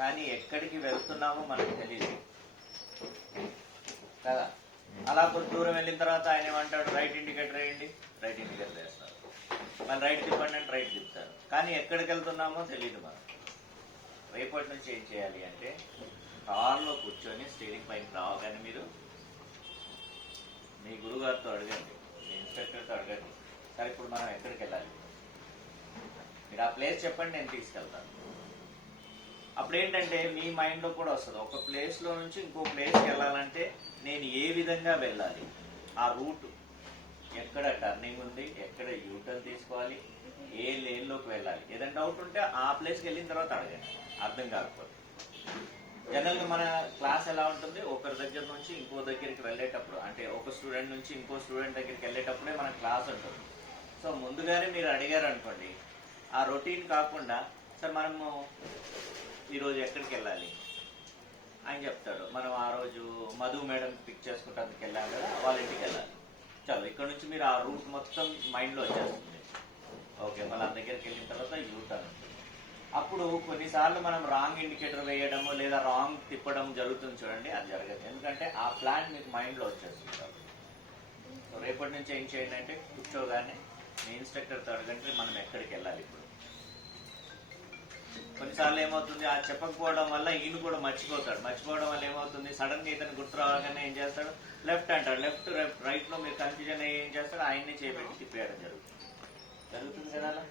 కానీ ఎక్కడికి వెళ్తున్నామో మనకు తెలియదు కదా. అలా కొంత దూరం వెళ్ళిన తర్వాత ఆయన ఏమంటాడు, రైట్ ఇండికేటర్ వేయండి, రైట్ ఇండికేటర్ వేస్తారు. మళ్ళీ రైట్ తిప్పండి అంటే రైట్ తిప్పుతారు. కానీ ఎక్కడికి వెళ్తున్నామో తెలియదు మనం. రేపటి నుంచి ఏం చేయాలి అంటే, కార్లో కూర్చొని స్టీరింగ్ పైకి రావగానే మీరు మీ గురుగారితో అడగండి, మీ ఇన్స్ట్రక్టర్తో అడగండి, సరే ఇప్పుడు మనం ఎక్కడికి వెళ్ళాలి, మీరు ఆ ప్లేస్ చెప్పండి, నేను తీసుకెళ్తాను. అప్పుడు ఏంటంటే మీ మైండ్లో కూడా వస్తుంది, ఒక ప్లేస్లో నుంచి ఇంకో ప్లేస్కి వెళ్ళాలంటే నేను ఏ విధంగా వెళ్ళాలి, ఆ రూట్ ఎక్కడ టర్నింగ్ ఉంది, ఎక్కడ యూటర్న్ తీసుకోవాలి, ఏ లేన్లోకి వెళ్ళాలి. ఏదైనా డౌట్ ఉంటే ఆ ప్లేస్కి వెళ్ళిన తర్వాత అడగండి, అర్థం కాకపోతే. జనరల్గా మన క్లాస్ ఎలా ఉంటుంది, ఒకరి దగ్గర నుంచి ఇంకో దగ్గరికి వెళ్ళేటప్పుడు, అంటే ఒక స్టూడెంట్ నుంచి ఇంకో స్టూడెంట్ దగ్గరికి వెళ్ళేటప్పుడే మన క్లాస్ ఉంటుంది. సో ముందుగానే మీరు అడిగారు అనుకోండి, ఆ రొటీన్ కాకుండా సార్ మనము ఈరోజు ఎక్కడికి వెళ్ళాలి ఆయన చెప్తాడు, మనం ఆ రోజు మధు మేడం పిక్ చేసుకుంటానికి వెళ్ళాం కదా, వాళ్ళ ఇంటికి వెళ్ళాలి. చలో ఇక్కడ నుంచి మీరు ఆ రూట్ మొత్తం మైండ్లో వచ్చేస్తుంది. ఓకే, మళ్ళీ ఆ దగ్గరికి వెళ్ళిన తర్వాత యూటర్న్ ఉంటుంది. అప్పుడు కొన్నిసార్లు మనం రాంగ్ ఇండికేటర్ వేయడము లేదా రాంగ్ తిప్పడం జరుగుతుంది చూడండి, అది జరగదు. ఎందుకంటే ఆ ప్లాన్ మీకు మైండ్లో వచ్చేస్తుంది. సో రేపటి నుంచి ఏం చేయండి అంటే, కూర్చోగానే మీ ఇన్స్ట్రక్టర్తో అడగండి మనం ఎక్కడికి వెళ్ళాలి. ఇప్పుడు కొన్నిసార్లు ఏమవుతుంది, ఆ చెప్పకపోవడం వల్ల ఈయన కూడా మర్చిపోవడం వల్ల ఏమవుతుంది, సడన్ గా ఇతను గుర్తు రాగానే ఏం చేస్తాడు, లెఫ్ట్ అంటాడు. లెఫ్ట్ రైట్ లో మీరు కన్ఫ్యూజన్ అయ్యి ఏం చేస్తాడు, ఆయన్ని చేపెట్టి తిప్పేయడం జరుగుతుంది కదా. అలా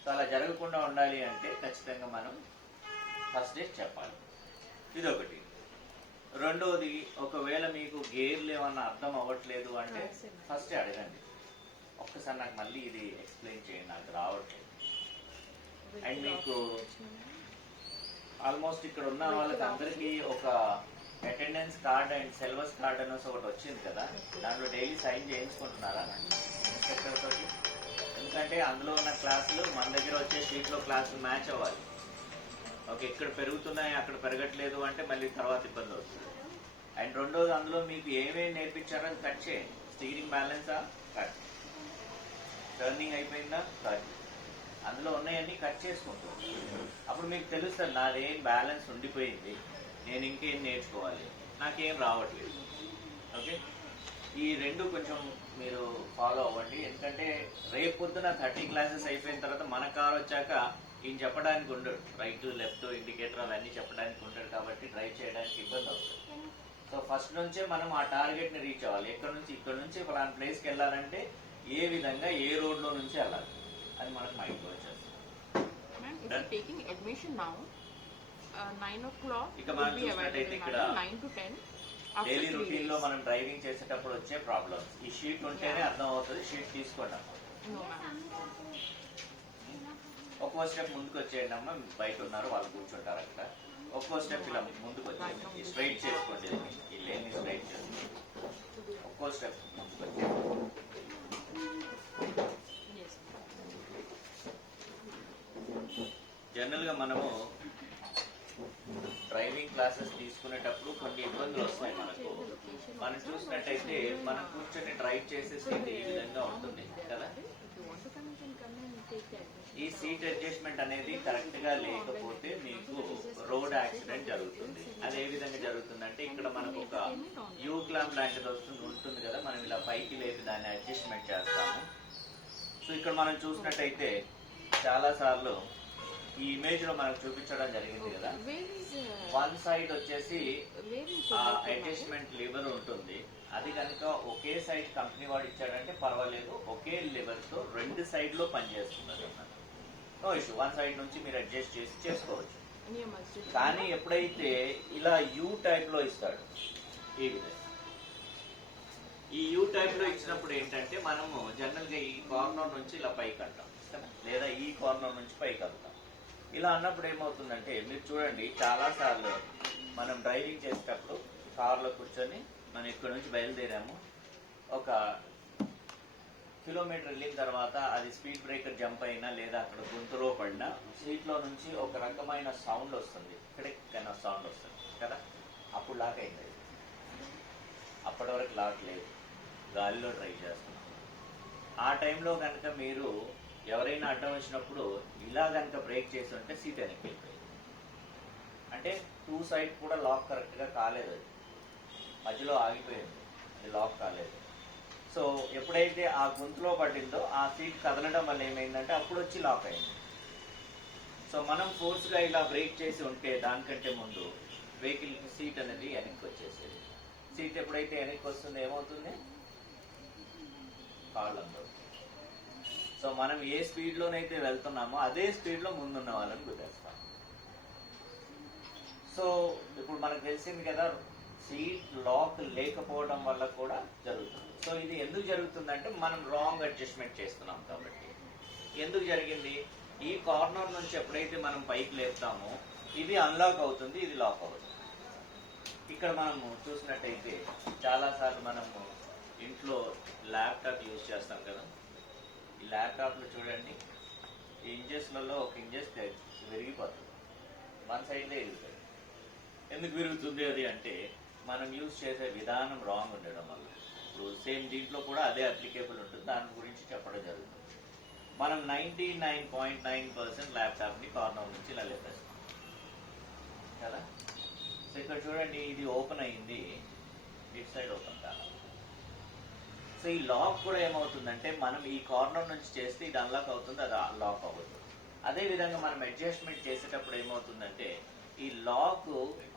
సో అలా జరగకుండా ఉండాలి అంటే ఖచ్చితంగా మనం ఫస్ట్ డే చెప్పాలి. ఇదొకటి. రెండోది, ఒకవేళ మీకు గేర్లు ఏమన్నా అర్థం అవ్వట్లేదు అంటే ఫస్ట్ అడగండి, ఒక్కసారి నాకు మళ్ళీ ఇది ఎక్స్ప్లెయిన్ చేయండి, నాకు రావట్లేదు. అండ్ మీకు ఆల్మోస్ట్ ఇక్కడ ఉన్న వాళ్ళకి అందరికీ ఒక attendance card and syllabus card అనేసి ఒకటి వచ్చింది కదా, దాంట్లో డైలీ సైన్ చేయించుకుంటున్నారా ఇన్స్ట్రక్టర్ తోటి? ఎందుకంటే అందులో ఉన్న క్లాసులు మన దగ్గర వచ్చే షీట్లో క్లాసులు మ్యాచ్ అవ్వాలి. ఓకే, ఇక్కడ పెరుగుతున్నాయి అక్కడ పెరగట్లేదు అంటే మళ్ళీ తర్వాత ఇబ్బంది అవుతుంది. అండ్ రెండోది, అందులో మీకు ఏమేమి నేర్పించారో అది కట్ చేయండి. స్టీరింగ్ బ్యాలెన్సా, కట్. టర్నింగ్ అయిపోయిందా, కట్. అందులో ఉన్నాయన్నీ కట్ చేసుకుంటాం. అప్పుడు మీకు తెలుస్తుంది నాదేం బ్యాలెన్స్ ఉండిపోయింది, నేను ఇంకేం నేర్చుకోవాలి, నాకేం రావట్లేదు. ఓకే, ఈ రెండు కొంచెం మీరు ఫాలో అవ్వండి. ఎందుకంటే రేపు పొద్దున 30 క్లాసెస్ అయిపోయిన తర్వాత మన కార్ వచ్చాక ఈయన చెప్పడానికి ఉండడు, రైట్ లెఫ్ట్ ఇండికేటర్ అవన్నీ చెప్పడానికి ఉండడు, కాబట్టి డ్రైవ్ చేయడానికి ఇబ్బంది అవుతుంది. సో ఫస్ట్ నుంచే మనం ఆ టార్గెట్ని రీచ్ అవ్వాలి. ఇక్కడ నుంచి ఫలానా ప్లేస్కి వెళ్ళాలంటే ఏ విధంగా ఏ రోడ్లో నుంచి వెళ్ళాలి అది మనకు మైండ్లో వచ్చేస్తుంది. ఇక మనం చూసినట్టయితే ఇక్కడ డైలీ రొటీన్ లో మనం డ్రైవింగ్ చేసేటప్పుడు వచ్చే ప్రాబ్లమ్స్, ఈ షీట్ ఉంటేనే అర్థం అవుతుంది. షీట్ తీసుకోండి అమ్మా, ఒక్కో స్టెప్ ముందుకు వచ్చేయండి అమ్మా, బయట ఉన్నారు వాళ్ళు కూర్చుంటారు అక్కడ. ఒక్కో స్టెప్ ఇలా ముందుకు వచ్చేయండి, స్ట్రైట్ చేసుకోండి, ఈ లేన్ స్ట్రైట్ చేసుకోండి. ఒక్కో స్టెప్ ముందుకు వచ్చేయండి. జనరల్ గా మనము డ్రైవింగ్ క్లాసెస్ తీసుకునేటప్పుడు కొన్ని ఇబ్బందులు వస్తాయి మనకు. మనం చూసినట్టయితే మనం కూర్చొని డ్రైవ్ చేసే సీట్ ఈ విధంగా ఉంటుంది కదా. ఈ సీట్ అడ్జస్ట్మెంట్ అనేది కరెక్ట్ గా లేకపోతే మీకు రోడ్ యాక్సిడెంట్ జరుగుతుంది. అది ఏ విధంగా జరుగుతుందంటే, ఇక్కడ మనకు ఒక యూ క్లాంప్ లాంటిది ఉంటుంది కదా, మనం ఇలా పైకి లేపి దాన్ని అడ్జస్ట్మెంట్ చేస్తాము. సో ఇక్కడ మనం చూసినట్టయితే చాలా సార్లు ఈ ఇమేజ్ లో మనకు చూపించడం జరిగింది కదా, వన్ సైడ్ వచ్చేసి ఆ అడ్జస్ట్మెంట్ లివర్ ఉంటుంది. అది కనుక ఒకే సైడ్ కంపెనీ వాడు ఇచ్చాడంటే పర్వాలేదు, ఒకే లివర్ తో రెండు సైడ్ లో పనిచేస్తున్నది అన్నమాట. నో ఇష్యూ, వన్ సైడ్ నుంచి మీరు అడ్జస్ట్ చేసి చేసుకోవచ్చు. కానీ ఎప్పుడైతే ఇలా యూ టైప్ లో ఇస్తాడు, ఈ విధంగా ఈ యూ టైప్ లో ఇచ్చినప్పుడు ఏంటంటే, మనము జనరల్ గా ఈ కార్నర్ నుంచి ఇలా పైకి అంటాం లేదా ఈ కార్నర్ నుంచి పైకి వెళ్తాం. ఇలా అన్నప్పుడు ఏమవుతుందంటే, మీరు చూడండి చాలా సార్లు మనం డ్రైవింగ్ చేసేటప్పుడు కార్లో కూర్చొని మనం ఇక్కడ నుంచి బయలుదేరాము, ఒక కిలోమీటర్ వెళ్ళిన తర్వాత అది స్పీడ్ బ్రేకర్ జంప్ అయినా లేదా అక్కడ గుంతలో పడినా సీట్లో నుంచి ఒక రకమైన సౌండ్ వస్తుంది, ఇక్కడికైనా సౌండ్ వస్తుంది కదా. అప్పుడు లాక్ అయింది, అప్పటి వరకు లాక్ లేదు, గాలిలో డ్రైవ్ చేస్తున్నాం. ఆ టైంలో కనుక మీరు ఎవరైనా అడ్డం వచ్చినప్పుడు ఇలా కనుక బ్రేక్ చేసి ఉంటే సీట్ వెనక్కి వెళ్ళిపోయింది. అంటే 2 సైడ్ కూడా లాక్ కరెక్ట్గా కాలేదు, అది మధ్యలో ఆగిపోయింది, అది లాక్ కాలేదు. సో ఎప్పుడైతే ఆ గొంతులో పడిందో ఆ సీట్ కదలడం వల్ల ఏమైందంటే అప్పుడు వచ్చి లాక్ అయింది. సో మనం ఫోర్స్గా ఇలా బ్రేక్ చేసి ఉంటే దానికంటే ముందు వెహికల్ సీట్ అనేది వెనక్కి వచ్చేసేది. సీట్ ఎప్పుడైతే వెనక్కి వస్తుందో ఏమవుతుంది, కాళ్ళు అందవు. సో మనం ఏ స్పీడ్లోనైతే వెళ్తున్నామో అదే స్పీడ్లో ముందున్న వాళ్ళని గుద్దేస్తాం. సో ఇప్పుడు మనకు తెలిసింది కదా, సీట్ లాక్ లేకపోవడం వల్ల కూడా జరుగుతుంది. సో ఇది ఎందుకు జరుగుతుందంటే మనం రాంగ్ అడ్జస్ట్మెంట్ చేస్తున్నాం కాబట్టి. ఎందుకు జరిగింది, ఈ కార్నర్ నుంచి ఎప్పుడైతే మనం పైకి లేపుతామో ఇది అన్లాక్ అవుతుంది, ఇది లాక్ అవుతుంది. ఇక్కడ మనము చూసినట్టయితే చాలాసార్లు మనము ఇంట్లో ల్యాప్టాప్ యూజ్ చేస్తాం కదా, ఈ ల్యాప్టాప్లో చూడండి, ఈ ఇంజెస్లలో ఒక ఇంజెస్ విరిగిపోతుంది, వన్ సైడ్లో విరుగుతుంది. ఎందుకు విరుగుతుంది అది అంటే మనం యూజ్ చేసే విధానం రాంగ్ ఉండడం వల్ల. ఇప్పుడు సేమ్ దీంట్లో కూడా అదే అప్లికేబుల్ ఉంటుంది, దాని గురించి చెప్పడం జరుగుతుంది. మనం 99.9% ల్యాప్టాప్ని కార్నర్ నుంచి ఇలా లేపేస్తాం కదా. సో ఇక్కడ చూడండి, ఇది ఓపెన్ అయింది, ఇటు సైడ్ ఓపెన్ కాదు. సో ఈ లాక్ కూడా ఏమవుతుందంటే మనం ఈ కార్నర్ నుంచి చేస్తే ఇది అన్లాక్ అవుతుంది, అది లాక్ అవ్వదు. అదేవిధంగా మనం అడ్జస్ట్మెంట్ చేసేటప్పుడు ఏమవుతుందంటే ఈ లాక్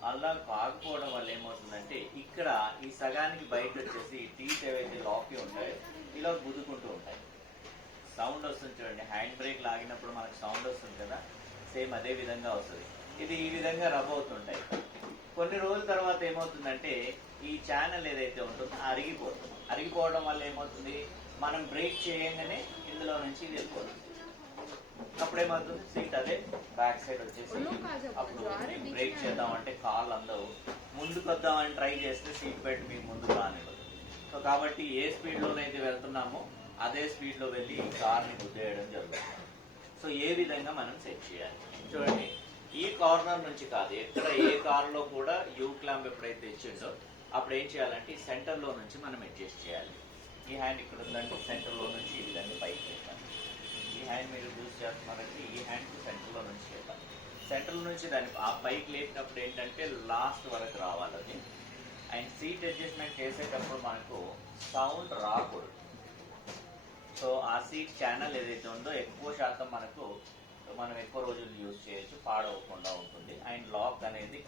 అన్లాక్ కాకపోవడం వల్ల ఏమవుతుందంటే ఇక్కడ ఈ సగానికి బయట వచ్చేసి టీత్ ఏవైతే లాక్ ఉంటాయో ఇలా గుద్దుకుంటూ ఉంటాయి, సౌండ్ వస్తుంది. చూడండి, హ్యాండ్ బ్రేక్ లాగినప్పుడు మనకు సౌండ్ వస్తుంది కదా, సేమ్ అదే విధంగా వస్తుంది. ఇది ఈ విధంగా రబ్ అవుతుంటాయి. కొన్ని రోజుల తర్వాత ఏమవుతుందంటే ఈ ఛానల్ ఏదైతే ఉంటుందో అరిగిపోతుంది. అరిగిపోవడం వల్ల ఏమవుతుంది, మనం బ్రేక్ చేయగానే ఇందులో నుంచి ఇది వెళ్ళిపోతుంది. అప్పుడు ఏమవుతుంది, సీట్ అదే బ్యాక్ సైడ్ వచ్చేసి అప్పుడు బ్రేక్ చేద్దామంటే కాళ్ళు అందవు, ముందుకు వద్దామని ట్రై చేస్తే సీట్ బెల్ట్ మీకు ముందుకు రానివ్వదు. సో కాబట్టి ఏ స్పీడ్లోనైతే వెళ్తున్నామో అదే స్పీడ్లో వెళ్ళి ఈ కార్ని గుద్దేయడం జరుగుతుంది. సో ఏ విధంగా మనం సెట్ చేయాలి చూడండి, ఈ కార్నర్ నుంచి కాదు, ఎక్కడ ఏ కార్లో కూడా యూ క్లాంప్ ఎప్పుడైతే ఇచ్చిందో అప్పుడు ఏం చేయాలంటే ఈ సెంటర్లో నుంచి మనం అడ్జస్ట్ చేయాలి. ఈ హ్యాండ్ ఇక్కడ ఉందంటే సెంటర్లో నుంచి ఈ విధంగా పైకి లేపాలి. ఈ హ్యాండ్ మీరు యూజ్ చేస్తున్నారంటే ఈ హ్యాండ్ సెంటర్లో నుంచి లేపాలి. సెంటర్ నుంచి దాన్ని ఆ పైకి లేపినప్పుడు ఏంటంటే లాస్ట్ వరకు రావాలి అది. అండ్ సీట్ అడ్జస్ట్మెంట్ చేసేటప్పుడు మనకు సౌండ్ రాకూడదు. సో ఆ సీట్ ఛానల్ ఏదైతే ఉందో ఎక్కువ శాతం మనం ఎక్కువ రోజులు యూజ్ చేయొచ్చు, పాడవకుండా ఉంటుంది. అండ్ లాక్ అనేది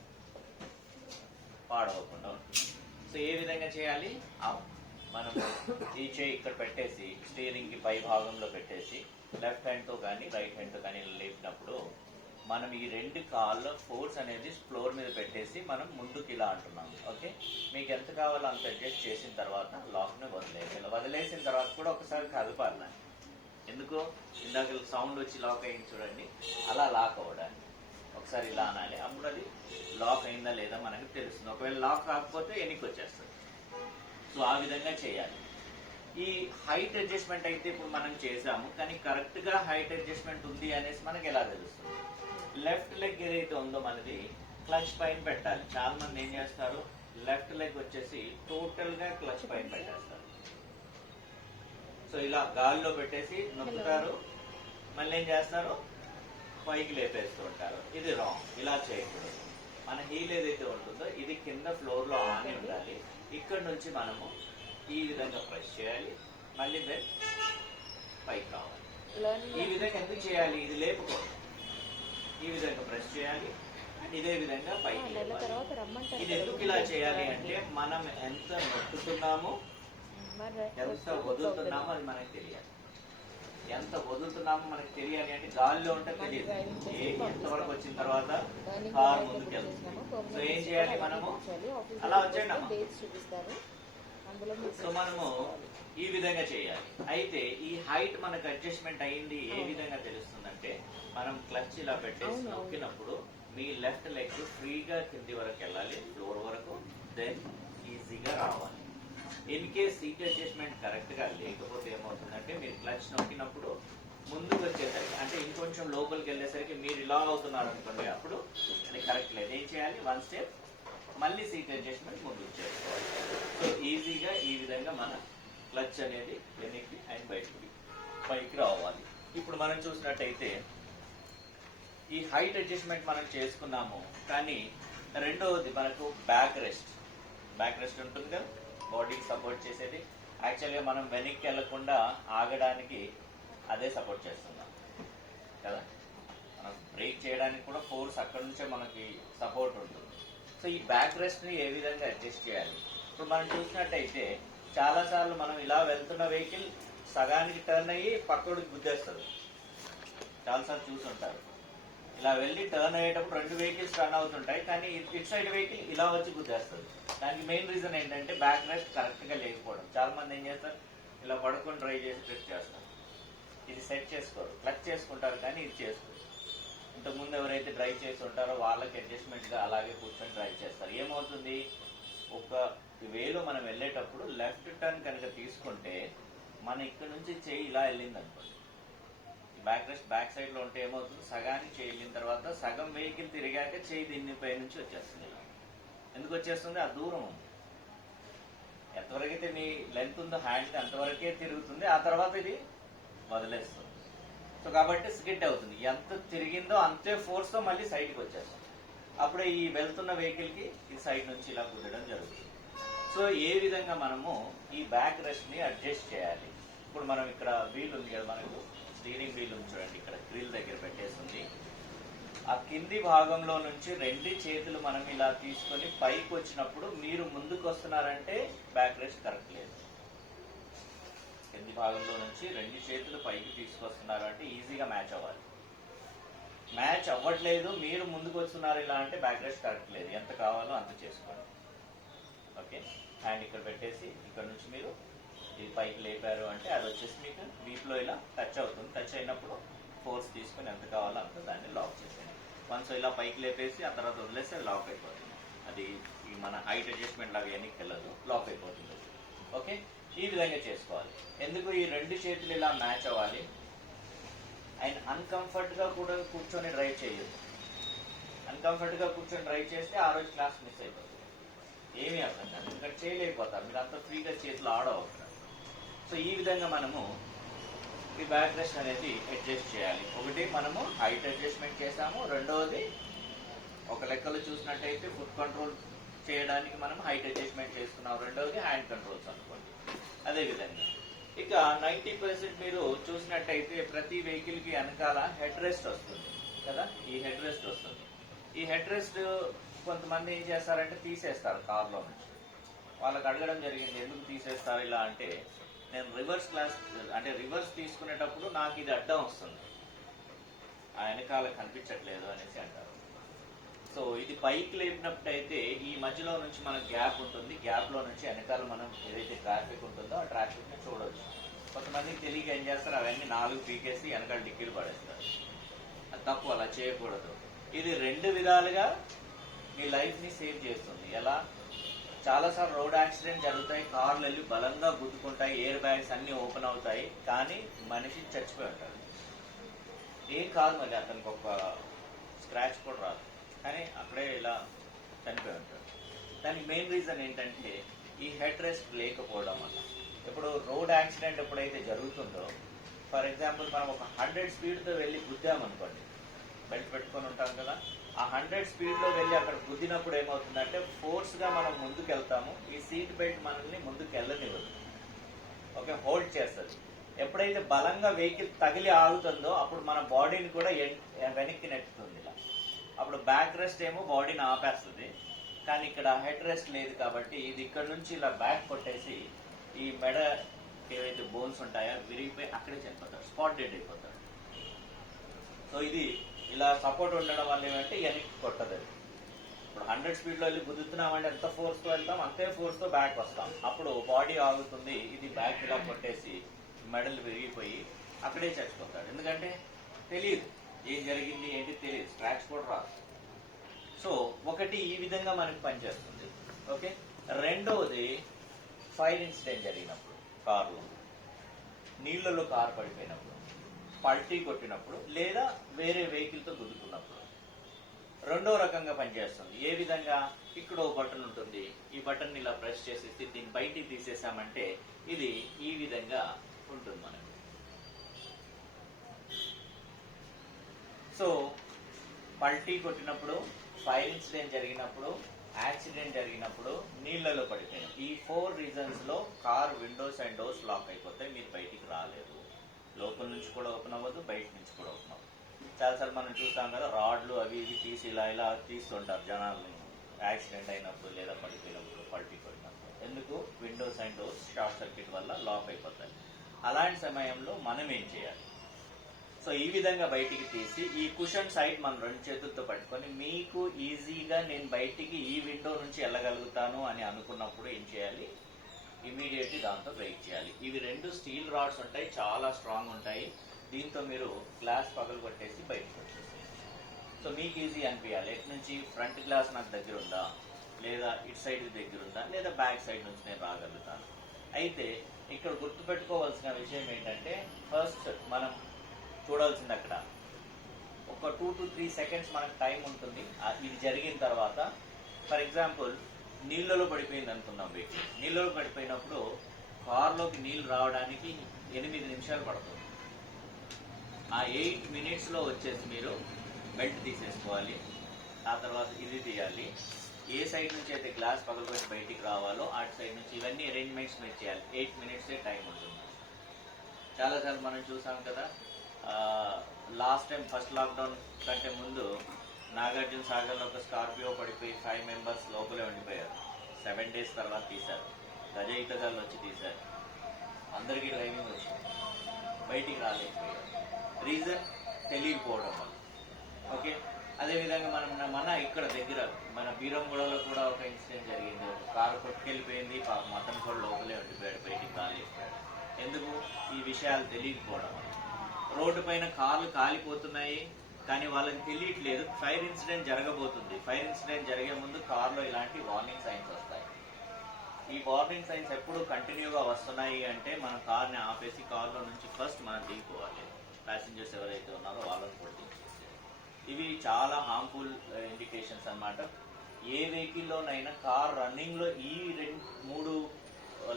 పాడవకుండా ఉంటుంది. సో ఏ విధంగా చేయాలి, మనం ఈ చేయి ఇక్కడ పెట్టేసి స్టీరింగ్కి పై భాగంలో పెట్టేసి లెఫ్ట్ హ్యాండ్తో కానీ రైట్ హ్యాండ్తో కానీ లేపినప్పుడు మనం ఈ రెండు కాళ్ళ ఫోర్స్ అనేది ఫ్లోర్ మీద పెట్టేసి మనం ముందుకు ఇలా అంటున్నాం. ఓకే, మీకు ఎంత కావాలో అంత అడ్జస్ట్ చేసిన తర్వాత లాక్ని వదిలేసిన తర్వాత కూడా ఒకసారి కదపాలి. ఎందుకు, ఇందాక సౌండ్ వచ్చి లాక్ అయింది చూడండి, అలా లాక్ అవ్వడానికి ఒకసారి ఇలా అనాలి. అప్పుడు అది లాక్ అయిందా లేదా మనకి తెలుస్తుంది. ఒకవేళ లాక్ కాకపోతే వెనక్కి వచ్చేస్తుంది. సో ఆ విధంగా చేయాలి. ఈ హైట్ అడ్జస్ట్మెంట్ అయితే ఇప్పుడు మనం చేసాము, కానీ కరెక్ట్గా హైట్ అడ్జస్ట్మెంట్ ఉంది అనేసి మనకి ఎలా తెలుస్తుంది. లెఫ్ట్ లెగ్ ఏదైతే ఉందో మనది క్లచ్ పైన పెట్టాలి. చాలా మంది ఏం చేస్తారు, లెఫ్ట్ లెగ్ వచ్చేసి టోటల్గా క్లచ్ పైన పెట్టేస్తారు. సో ఇలా గాలిలో పెట్టేసి నొక్కుతారు, మళ్ళీ ఏం చేస్తారు, పైకి లేపేస్తూ ఉంటారు. ఇది రాంగ్, ఇలా చేయకూడదు. మన హీల్ ఏదైతే ఉంటుందో ఇది కింద ఫ్లోర్లో ఆని ఉండాలి. ఇక్కడ నుంచి మనము ఈ విధంగా ప్రెస్ చేయాలి, మళ్ళీ దెన్ పైకి రావాలి. ఈ విధంగా ఎందుకు చేయాలి, ఇది లేపుకోవాలి. ఈ విధంగా ప్రెస్ చేయాలి, ఇదే విధంగా పైకి లేపాలి. ఇది ఎందుకు ఇలా చేయాలి అంటే మనం ఎంత నొక్కుతున్నామో ఎంత వదులుతున్నామో అది మనకి తెలియాలి. ఎంత వదులుతున్నామో మనకి తెలియాలి అంటే గాలిలో ఉంటే తెలియదు. ఎంతవరకు వచ్చిన తర్వాత కారు ముందుకు వెళ్తుంది. సో ఏం చేయాలి, మనము అలా వచ్చేయండి అమ్మా. సో మనము ఈ విధంగా చేయాలి. అయితే ఈ హైట్ మనకు అడ్జస్ట్మెంట్ అయింది ఏ విధంగా తెలుస్తుందంటే మనం క్లచ్ ఇలా పెట్టేసి నొక్కినప్పుడు మీ లెఫ్ట్ లెగ్ ఫ్రీగా కింది వరకు వెళ్ళాలి, ఫ్లోర్ వరకు, దెన్ ఈజీగా రావాలి. ఇన్ కేస్ సీట్ అడ్జస్ట్మెంట్ కరెక్ట్గా లేకపోతే ఏమవుతుందంటే మీరు క్లచ్ నొక్కినప్పుడు ముందుకు వచ్చేసరికి అంటే ఇంకొంచెం లోపలికి వెళ్ళేసరికి మీరు ఇలా అవుతున్నారు అనుకోండి, అప్పుడు అది కరెక్ట్ లేదు. ఏం చేయాలి, వన్ స్టెప్ మళ్ళీ సీట్ అడ్జస్ట్మెంట్ ముందుకు చేసుకోవాలి. సో ఈజీగా ఈ విధంగా మన క్లచ్ అనేది వెనక్కి అండ్ బయటికి పైకి రావాలి. ఇప్పుడు మనం చూసినట్టయితే ఈ హైట్ అడ్జస్ట్మెంట్ మనం చేసుకున్నాము, కానీ రెండవది మనకు బ్యాక్ రెస్ట్ ఉంటుంది కదా, బాడీకి సపోర్ట్ చేసేది. యాక్చువల్గా మనం వెనక్కి వెళ్లకుండా ఆగడానికి అదే సపోర్ట్ చేస్తున్నాం కదా. మనం బ్రేక్ చేయడానికి కూడా ఫోర్స్ అక్కడ నుంచే మనకి సపోర్ట్ ఉంటుంది. సో ఈ బ్యాక్ రెస్ట్ని ఏ విధంగా అడ్జస్ట్ చేయాలి? ఇప్పుడు మనం చూసినట్టయితే చాలాసార్లు మనం ఇలా వెళ్తున్న వెహికల్ సగానికి టర్న్ అయ్యి పక్కడికి గుద్దేస్తుంది. చాలాసార్లు చూసుంటారు, ఇలా వెళ్ళి టర్న్ అయ్యేటప్పుడు రెండు వెహికల్స్ టర్న్ అవుతుంటాయి, కానీ ఇటు సైడ్ వెహికల్ ఇలా వచ్చి గుద్దేస్తుంది. దానికి మెయిన్ రీజన్ ఏంటంటే బ్యాక్ రెస్ట్ కరెక్ట్గా లేకపోవడం. చాలా మంది ఏం చేస్తారు, ఇలా పడుకొని డ్రైవ్ చేసి ట్రిప్ చేస్తారు. ఇది సెట్ చేసుకోరు, క్లచ్ చేసుకుంటారు, కానీ ఇది చేసుకోరు. ఇంతకుముందు ఎవరైతే డ్రైవ్ చేసి ఉంటారో వాళ్ళకి అడ్జస్ట్మెంట్గా అలాగే కూర్చొని డ్రైవ్ చేస్తారు. ఏమవుతుంది, ఒక వేలో మనం వెళ్ళేటప్పుడు లెఫ్ట్ టర్న్ కనుక తీసుకుంటే మన ఇక్కడ నుంచి చేయి ఇలా వెళ్ళింది అనుకోండి, బ్యాక్ రెస్ట్ బ్యాక్ సైడ్ లో ఉంటే ఏమవుతుంది, సగానికి చేయి వెళ్ళిన తర్వాత సగం వెహికల్ తిరిగాక చేయి దీన్ని పై నుంచి వచ్చేస్తుంది. ఇలా ఎందుకు వచ్చేస్తుంది, ఆ దూరం ఉంది. ఎంతవరకైతే మీ లెంత్ ఉందో హ్యాండ్ అంతవరకే తిరుగుతుంది, ఆ తర్వాత ఇది వదిలేస్తుంది. సో కాబట్టి స్కిడ్ అవుతుంది. ఎంత తిరిగిందో అంతే ఫోర్స్ తో మళ్ళీ సైడ్కి వచ్చేస్తుంది. అప్పుడే ఈ వెళ్తున్న వెహికల్ కి ఈ సైడ్ నుంచి ఇలా కుదరడం జరుగుతుంది. సో ఏ విధంగా మనము ఈ బ్యాక్ రెస్ట్ ని అడ్జస్ట్ చేయాలి? ఇప్పుడు మనం ఇక్కడ వీల్ ఉంది కదా, మనకు స్టీరింగ్ వీల్ ఉంది చూడండి, ఇక్కడ గ్రిల్ దగ్గర పెట్టేస్తుంది. ఆ కింది భాగంలో నుంచి రెండు చేతులు మనం ఇలా తీసుకొని పైకి వచ్చినప్పుడు మీరు ముందుకు వస్తున్నారంటే బ్యాక్ రెస్ట్ కరెక్ట్ లేదు. కింది భాగంలో నుంచి రెండు చేతులు పైకి తీసుకొస్తున్నారు అంటే ఈజీగా మ్యాచ్ అవ్వాలి. మ్యాచ్ అవ్వట్లేదు, మీరు ముందుకు వస్తున్నారు ఇలా అంటే బ్యాక్ రెస్ట్ కరెక్ట్ లేదు. ఎంత కావాలో అంత చేసుకోండి. ఓకే, హ్యాండ్ ఇక్కడ పెట్టేసి ఇక్కడ నుంచి మీరు ఇది పైకి లేపారు అంటే అది వచ్చేసి మీకు వీప్లో ఇలా టచ్ అవుతుంది. టచ్ అయినప్పుడు ఫోర్స్ తీసుకొని ఎంత కావాలో అంత దాన్ని లాక్ చేసేయండి. వన్స్ ఇలా పైకి లేపేసి ఆ తర్వాత వదిలేస్తే లాక్ అయిపోతుంది. అది మన హైట్ అడ్జస్ట్మెంట్ లాగా ఎన్నికి వెళ్ళదు, లాక్ అయిపోతుంది. ఓకే, ఈ విధంగా చేసుకోవాలి. ఎందుకు ఈ రెండు చేతులు ఇలా మ్యాచ్ అవ్వాలి. అండ్ అన్కంఫర్ట్ గా కూడా కూర్చొని డ్రైవ్ చేయొద్దు. అన్కంఫర్ట్ గా కూర్చొని డ్రైవ్ చేస్తే ఆ రోజు క్లాస్ మిస్ అయిపోతుంది. ఏమీ అర్థం కాదు, ఎందుకంటే చేయలేకపోతారు, మీరు అంత ఫ్రీగా చేతులు ఆడవుతారు. సో ఈ విధంగా మనము ఈ బ్యాక్ రెస్ట్ అనేది అడ్జస్ట్ చేయాలి. ఒకటి మనము హైట్ అడ్జస్ట్మెంట్ చేసాము, రెండవది ఒక లెక్కలో చూసినట్టయితే ఫుట్ కంట్రోల్ చేయడానికి మనం హైట్ అడ్జస్ట్మెంట్ చేసుకున్నాం, రెండవది హ్యాండ్ కంట్రోల్స్ అనుకోండి. అదేవిధంగా ఇక 90% మీరు చూసినట్టయితే ప్రతి వెహికల్ కి వెనకాల హెడ్ రెస్ట్ వస్తుంది కదా, ఈ హెడ్ రెస్ట్ వస్తుంది. ఈ హెడ్ రెస్ట్ కొంతమంది ఏం చేస్తారంటే తీసేస్తారు కార్లో నుంచి. వాళ్ళకి అడగడం జరిగింది, ఎందుకు తీసేస్తారు ఇలా అంటే, నేను రివర్స్ క్లాస్ అంటే రివర్స్ తీసుకునేటప్పుడు నాకు ఇది అడ్డం వస్తుంది, ఆ వెనకాల కనిపించట్లేదు అనేసి అంటారు. సో ఇది పైకి లేపినప్పుడు అయితే ఈ మధ్యలో నుంచి మనకు గ్యాప్ ఉంటుంది, గ్యాప్ లో నుంచి వెనకాల మనం ఏదైతే ట్రాఫిక్ ఉంటుందో ఆ ట్రాఫిక్ ని చూడవచ్చు. కొంతమందికి తెలియక ఏం చేస్తారు, అవన్నీ 4 పీకేసి వెనకాల డిక్కీలు పడేస్తారు. అది తప్పు, అలా చేయకూడదు. ఇది రెండు విధాలుగా మీ లైఫ్ ని సేవ్ చేస్తుంది. ఎలా? చాలాసార్లు రోడ్ యాక్సిడెంట్ జరుగుతాయి, కార్లు వెళ్ళి బలంగా గుద్దుకుంటాయి, ఎయిర్ బ్యాగ్స్ అన్ని ఓపెన్ అవుతాయి, కానీ మనిషి చచ్చిపోయి ఉంటాడు. ఏం కాదు, మరి అతనికి ఒక స్క్రాచ్ కూడా రాదు, కానీ అక్కడే ఇలా చనిపోయి ఉంటాడు. దానికి మెయిన్ రీజన్ ఏంటంటే ఈ హెడ్ రెస్ట్ లేకపోవడం వల్ల. ఇప్పుడు రోడ్ యాక్సిడెంట్ ఎప్పుడైతే జరుగుతుందో, ఫర్ ఎగ్జాంపుల్ మనం ఒక 100 స్పీడ్తో వెళ్ళి గుద్దామనుకోండి, బెల్ట్ పెట్టుకొని ఉంటాం కదా, ఆ 100 స్పీడ్లో వెళ్ళి అక్కడ గుద్దినప్పుడు ఏమవుతుందంటే ఫోర్స్గా మనం ముందుకు వెళ్తాము, ఈ సీట్ బెల్ట్ మనల్ని ముందుకు వెళ్ళనివ్వదు. ఓకే, హోల్డ్ చేస్తుంది. ఎప్పుడైతే బలంగా వెహికల్ తగిలి ఆగుతుందో అప్పుడు మన బాడీని కూడా వెనక్కి నెట్టుతుంది ఇలా. అప్పుడు బ్యాక్ రెస్ట్ ఏమో బాడీని ఆపేస్తుంది, కానీ ఇక్కడ హెడ్ రెస్ట్ లేదు కాబట్టి ఇది ఇక్కడ నుంచి ఇలా బ్యాక్ కొట్టేసి ఈ మెడ ఏవైతే బోన్స్ ఉంటాయో విరిగిపోయి అక్కడే చనిపోతారు, స్పాట్ డెడ్ అయిపోతారు. సో ఇది ఇలా సపోర్ట్ ఉండడం వల్ల ఏమంటే వెనక్కి కొట్టదు. ఇప్పుడు 100 స్పీడ్లో వెళ్ళి గుద్దుతున్నామంటే ఎంత ఫోర్స్తో వెళ్తాం అంతే ఫోర్స్తో బ్యాక్ వస్తాం, అప్పుడు బాడీ ఆగుతుంది, ఇది బ్యాక్ ఇలా కొట్టేసి మెడలు విరిగిపోయి అక్కడే చచ్చిపోతాడు. ఎందుకంటే తెలియదు ఏం జరిగింది ఏంటి తెలియదు, స్క్రాచ్ కూడా రాదు. సో ఒకటి ఈ విధంగా మనకి పనిచేస్తుంది. ఓకే, రెండవది ఫైర్ ఇన్సిడెంట్ జరిగినప్పుడు, కార్లో నీళ్లలో కారు పడిపోయినప్పుడు, పల్టీ కొట్టినప్పుడు, లేదా వేరే వెహికల్తో గుద్దుకున్నప్పుడు రెండో రకంగా పనిచేస్తుంది. ఏ విధంగా? ఇక్కడ ఒక బటన్ ఉంటుంది, ఈ బటన్ ఇలా ప్రెస్ చేసేసి దీన్ని బయటికి తీసేసామంటే ఇది ఈ విధంగా ఉంటుంది మనకి. సో పల్టీ కొట్టినప్పుడు, ఫైర్ ఇన్సిడెంట్ జరిగినప్పుడు, యాక్సిడెంట్ జరిగినప్పుడు, నీళ్ళలో పడిపోయినాం. ఈ 4 రీజన్స్లో car windows and doors lock అయిపోతాయి, మీరు బయటికి రాలేరు. లోపల నుంచి కూడా ఓపెన్ అవ్వదు, బయట నుంచి కూడా ఓపెన్ అవ్వదు. చాలాసార్లు మనం చూస్తాం కదా, రాడ్లు అవి ఇవి తీసి ఇలా తీస్తుంటారు జనాల్ని యాక్సిడెంట్ అయినప్పుడు లేదా పడిపోయినప్పుడు, పల్టీ కొట్టినప్పుడు. ఎందుకు? Windows and doors short circuit వల్ల లాక్ అయిపోతాయి. అలాంటి సమయంలో మనం ఏం చేయాలి? సో ఈ విధంగా బయటికి తీసి ఈ కుషన్ సైడ్ మనం 2 చేతులతో పట్టుకొని, మీకు ఈజీగా నేను బయటికి ఈ విండో నుంచి వెళ్ళగలుగుతాను అని అనుకున్నప్పుడు ఏం చేయాలి? ఇమీడియట్లీ దాంతో బ్రేక్ చేయాలి. ఇవి 2 స్టీల్ రాడ్స్ ఉంటాయి, చాలా స్ట్రాంగ్ ఉంటాయి. దీంతో మీరు గ్లాస్ పగలు కొట్టేసి బయటకు వచ్చేసి. సో మీకు ఈజీ అనిపించాలి. ఎటు నుంచి? ఫ్రంట్ గ్లాస్ నాకు దగ్గర ఉందా, లేదా ఇటు సైడ్ దగ్గర ఉందా, లేదా బ్యాక్ సైడ్ నుంచి నేను రాగలుగుతాను. అయితే ఇక్కడ గుర్తుపెట్టుకోవాల్సిన విషయం ఏంటంటే, ఫస్ట్ మనం చూడాల్సింది అక్కడ ఒక 2 to 3 సెకండ్స్ మనకు టైం ఉంటుంది. ఇది జరిగిన తర్వాత, ఫర్ ఎగ్జాంపుల్ నీళ్ళలో పడిపోయింది అనుకుందాం. వెహికల్ నీళ్ళలో పడిపోయినప్పుడు కార్లోకి నీళ్ళు రావడానికి 8 నిమిషాలు పడుతుంది. ఆ 8 మినిట్స్లో వచ్చేసి మీరు బెల్ట్ తీసేసుకోవాలి. ఆ తర్వాత ఇది తీయాలి. ఏ సైడ్ నుంచి అయితే గ్లాస్ పగలబెట్టి బయటికి రావాలో అటు సైడ్ నుంచి ఇవన్నీ అరేంజ్మెంట్స్ మీరు చేయాలి. 8 మినిట్సే టైం ఉంటుంది. చాలాసార్లు మనం చూసాం కదా, లాస్ట్ టైం ఫస్ట్ లాక్డౌన్ కంటే ముందు నాగార్జున సాగర్లో ఒక స్కార్పియో పడిపోయి 5 మెంబర్స్ లోపలే ఉండిపోయారు. 7 డేస్ తర్వాత తీశారు. గజ ఈతగాళ్ళు వచ్చి తీశారు. అందరికీ డ్రైవింగ్ వచ్చింది, బయటికి రాలేకపోయారు. రీజన్ తెలియకపోవడం వల్ల. ఓకే, అదేవిధంగా మన ఇక్కడ దగ్గర మన బీరంగూడలో కూడా ఒక ఇన్సిడెంట్ జరిగింది. ఒక కారు కొట్టుకెళ్ళిపోయింది, పాపం అతను కూడా లోపలే ఉండిపోయాడు, బయటికి రాలేకపోయాడు. ఎందుకు? ఈ విషయాలు తెలియకపోవడం వల్ల. రోడ్డు పైన కార్లు కాలిపోతున్నాయి, కానీ వాళ్ళకి తెలియట్లేదు ఫైర్ ఇన్సిడెంట్ జరగబోతుంది. ఫైర్ ఇన్సిడెంట్ జరిగే ముందు కార్లో ఇలాంటి వార్నింగ్ సైన్స్ వస్తాయి. ఈ వార్నింగ్ సైన్స్ ఎప్పుడు కంటిన్యూగా వస్తున్నాయి అంటే, మన కార్ని ఆపేసి కార్లో నుంచి ఫస్ట్ మనం దిగిపోవాలి. ప్యాసింజర్స్ ఎవరైతే ఉన్నారో వాళ్ళని కూడా దించేసి. ఇవి చాలా హార్మ్ఫుల్ ఇండికేషన్స్ అన్నమాట. ఏ వెహికల్లోనైనా కార్ రన్నింగ్లో ఈ 2-3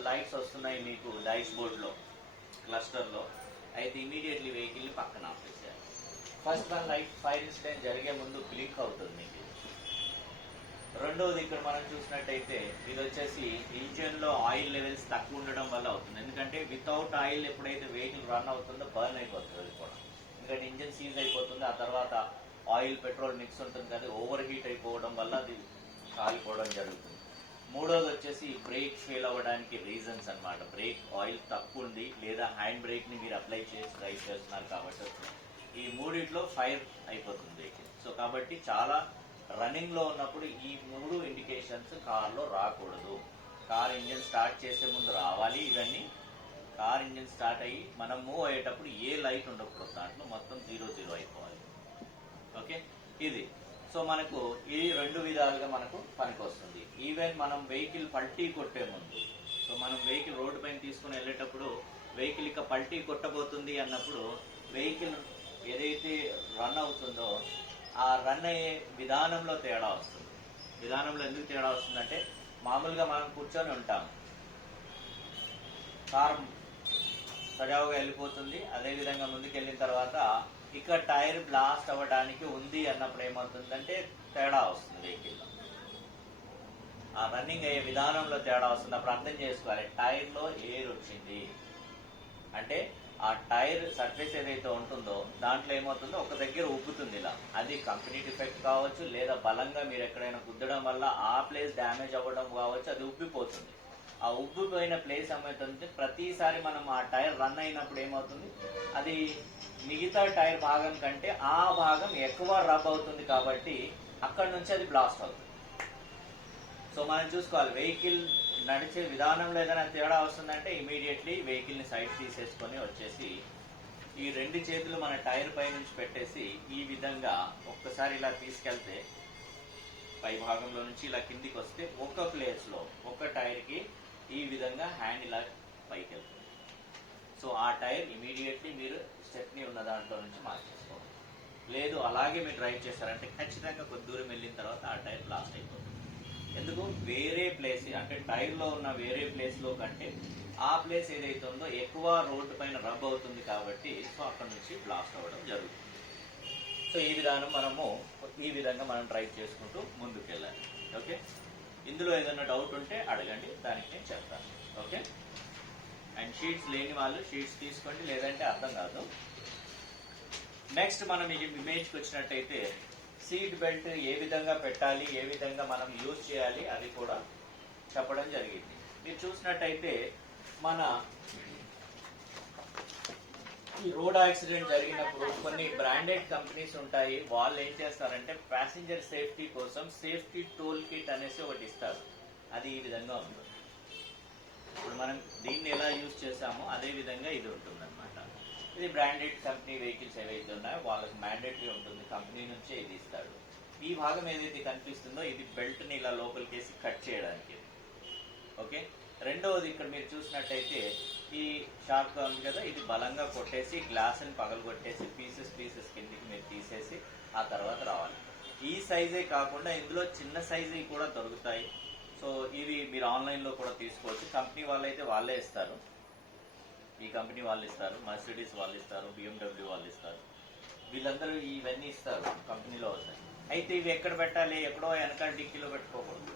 లైట్స్ వస్తున్నాయి మీకు డైస్ బోర్డ్లో, క్లస్టర్లో, అయితే ఇమీడియట్లీ వెహికల్ని పక్కన ఆపేసేయాలి. First one light fire incident జరిగే ముందు బ్లింక్ అవుతుంది మీకు. రెండవది ఇక్కడ మనం చూసినట్టయితే ఇది వచ్చేసి ఇంజిన్లో ఆయిల్ లెవెల్స్ తక్కువ ఉండడం వల్ల అవుతుంది. ఎందుకంటే వితౌట్ ఆయిల్ ఎప్పుడైతే వెహికల్ రన్ అవుతుందో బర్న్ అయిపోతుంది అది కూడా. ఎందుకంటే ఇంజిన్ సీజ్ అయిపోతుంది, ఆ తర్వాత ఆయిల్ పెట్రోల్ మిక్స్ ఉంటుంది కదా, ఓవర్ హీట్ అయిపోవడం వల్ల అది కాలిపోవడం జరుగుతుంది. మూడోది వచ్చేసి బ్రేక్ ఫెయిల్ అవ్వడానికి రీజన్స్ అన్నమాట. బ్రేక్ ఆయిల్ తక్కువ ఉంది, లేదా హ్యాండ్ బ్రేక్ని మీరు అప్లై చేసి డ్రైవ్ చేస్తున్నారు కాబట్టి ఈ మూడిట్లో ఫైర్ అయిపోతుంది వెహికల్. సో కాబట్టి చాలా రన్నింగ్లో ఉన్నప్పుడు ఈ 3 ఇండికేషన్స్ కార్లో రాకూడదు. కార్ ఇంజిన్ స్టార్ట్ చేసే ముందు రావాలి ఇవన్నీ. కార్ ఇంజిన్ స్టార్ట్ అయ్యి మనం మూవ్ అయ్యేటప్పుడు ఏ లైట్ ఉండకూడదు, దాంట్లో మొత్తం 0 అయిపోవాలి. ఓకే, ఇది. సో మనకు ఈ 2 విధాలుగా మనకు పనికొస్తుంది. ఈవెన్ మనం వెహికల్ పల్టీ కొట్టే ముందు, సో మనం వెహికల్ రోడ్డు పైన తీసుకుని వెళ్ళేటప్పుడు వెహికల్ ఇక పల్టీ కొట్టబోతుంది అన్నప్పుడు వెహికల్ ఏదైతే రన్ అవుతుందో ఆ రన్ అయ్యే విధానంలో తేడా వస్తుంది. విధానంలో ఎందుకు తేడా వస్తుందంటే, మామూలుగా మనం కూర్చొని ఉంటాం, కార్ సజావుగా వెళ్ళిపోతుంది. అదేవిధంగా ముందుకెళ్ళిన తర్వాత ఇక్కడ టైర్ బ్లాస్ట్ అవ్వడానికి ఉంది అన్నప్పుడు ఏమవుతుందంటే తేడా వస్తుంది వెహికల్లో. ఆ రన్నింగ్ అయ్యే విధానంలో తేడా వస్తుంది. అప్పుడు అర్థం చేసుకోవాలి, టైర్లో ఎయిర్ వచ్చింది అంటే ఆ టైర్ సర్ఫేస్ ఏదైతే ఉంటుందో దాంట్లో ఏమవుతుందో ఒక దగ్గర ఉబ్బుతుంది ఇలా. అది కంపెనీ డిఫెక్ట్ కావచ్చు, లేదా బలంగా మీరు ఎక్కడైనా గుద్దడం వల్ల ఆ ప్లేస్ డ్యామేజ్ అవ్వడం కావచ్చు, అది ఉబ్బిపోతుంది. ఆ ఉబ్బిపోయిన ప్లేస్ ఏమవుతుంది, ప్రతిసారి మనం ఆ టైర్ రన్ అయినప్పుడు ఏమవుతుంది, అది మిగతా టైర్ భాగం కంటే ఆ భాగం ఎక్కువ రబ్ అవుతుంది కాబట్టి అక్కడ నుంచి అది బ్లాస్ట్ అవుతుంది. సో మనం చూసుకోవాలి, వెహికల్ నడిచే విధానంలో ఏదైనా తేడా వస్తుందంటే ఇమీడియట్లీ వెహికల్ని సైడ్ తీసేసుకొని వచ్చేసి ఈ 2 చేతులు మన టైర్ పై నుంచి పెట్టేసి ఈ విధంగా ఒక్కసారి ఇలా తీసుకెళ్తే పై భాగంలో నుంచి ఇలా కిందికి వస్తే ఒక్క ప్లేస్లో ఒక టైర్కి ఈ విధంగా హ్యాండ్ ఇలా పైకి వెళ్తుంది. సో ఆ టైర్ ఇమీడియట్లీ మీరు స్టెప్ని ఉన్న దాంట్లో నుంచి మార్చేసుకోవాలి. లేదు అలాగే మీరు డ్రైవ్ చేస్తారంటే ఖచ్చితంగా కొద్ది దూరం వెళ్ళిన తర్వాత ఆ టైర్ బ్లాస్ట్ అయిపోతుంది. ఎందుకు? వేరే ప్లేస్ అంటే టైర్లో ఉన్న వేరే ప్లేస్లో కంటే ఆ ప్లేస్ ఏదైతే ఉందో ఎక్కువ రోడ్డు పైన రబ్ అవుతుంది కాబట్టి సో అక్కడ నుంచి బ్లాస్ట్ అవ్వడం జరుగుతుంది. సో ఈ విధానం మనము ఈ విధంగా మనం ట్రై చేసుకుంటూ ముందుకు వెళ్ళాలి. ఓకే, ఇందులో ఏదైనా డౌట్ ఉంటే అడగండి, దానికి నేను చెప్తాను. ఓకే, అండ్ షీట్స్ లేని వాళ్ళు షీట్స్ తీసుకోండి, లేదంటే అర్థం కాదు. నెక్స్ట్ మనం ఈ ఇమేజ్కి వచ్చినట్టయితే సీట్ బెల్ట్ ఏ విధంగా పెట్టాలి, ఏ విధంగా మనం యూజ్ చేయాలి అది కూడా చెప్పడం జరిగింది. మీరు చూసినట్టయితే మన ఈ రోడ్ యాక్సిడెంట్ జరిగినప్పుడు కొన్ని బ్రాండెడ్ కంపెనీస్ ఉంటాయి, వాళ్ళు ఏం చేస్తారంటే ప్యాసింజర్ సేఫ్టీ కోసం సేఫ్టీ టోల్ కిట్ అనేసి ఒకటి ఇస్తారు. అది ఈ విధంగా ఉంటుంది. ఇప్పుడు మనం దీన్ని ఎలా యూజ్ చేసామో అదే విధంగా ఇది ఉంటుంది అనమాట. ఇది బ్రాండెడ్ కంపెనీ వెహికల్స్ ఏవైతే ఉన్నాయో వాళ్ళకి మ్యాండేటరీ ఉంటుంది, కంపెనీ నుంచే ఇది ఇస్తాడు. ఈ భాగం ఏదైతే కనిపిస్తుందో ఇది బెల్ట్ని ఇలా లోపలికేసి కట్ చేయడానికి. ఓకే, రెండవది ఇక్కడ మీరు చూసినట్టయితే ఈ షార్ప్గా ఉంది కదా, ఇది బలంగా కొట్టేసి గ్లాస్ని పగలు కొట్టేసి పీసెస్ కిందికి మీరు తీసేసి ఆ తర్వాత రావాలి. ఈ సైజే కాకుండా ఇందులో చిన్న సైజు కూడా దొరుకుతాయి. సో ఇవి మీరు ఆన్లైన్లో కూడా తీసుకోవచ్చు. కంపెనీ వాళ్ళైతే వాళ్ళే ఇస్తారు, ఈ కంపెనీ వాళ్ళు ఇస్తారు, మర్సిడీస్ వాళ్ళు ఇస్తారు, BMW వాళ్ళు ఇస్తారు, వీళ్ళందరూ ఇవన్నీ ఇస్తారు, కంపెనీలో వస్తాయి. అయితే ఇవి ఎక్కడ పెట్టాలి? ఎక్కడో వెనకాల డిక్కీలో పెట్టుకోకూడదు.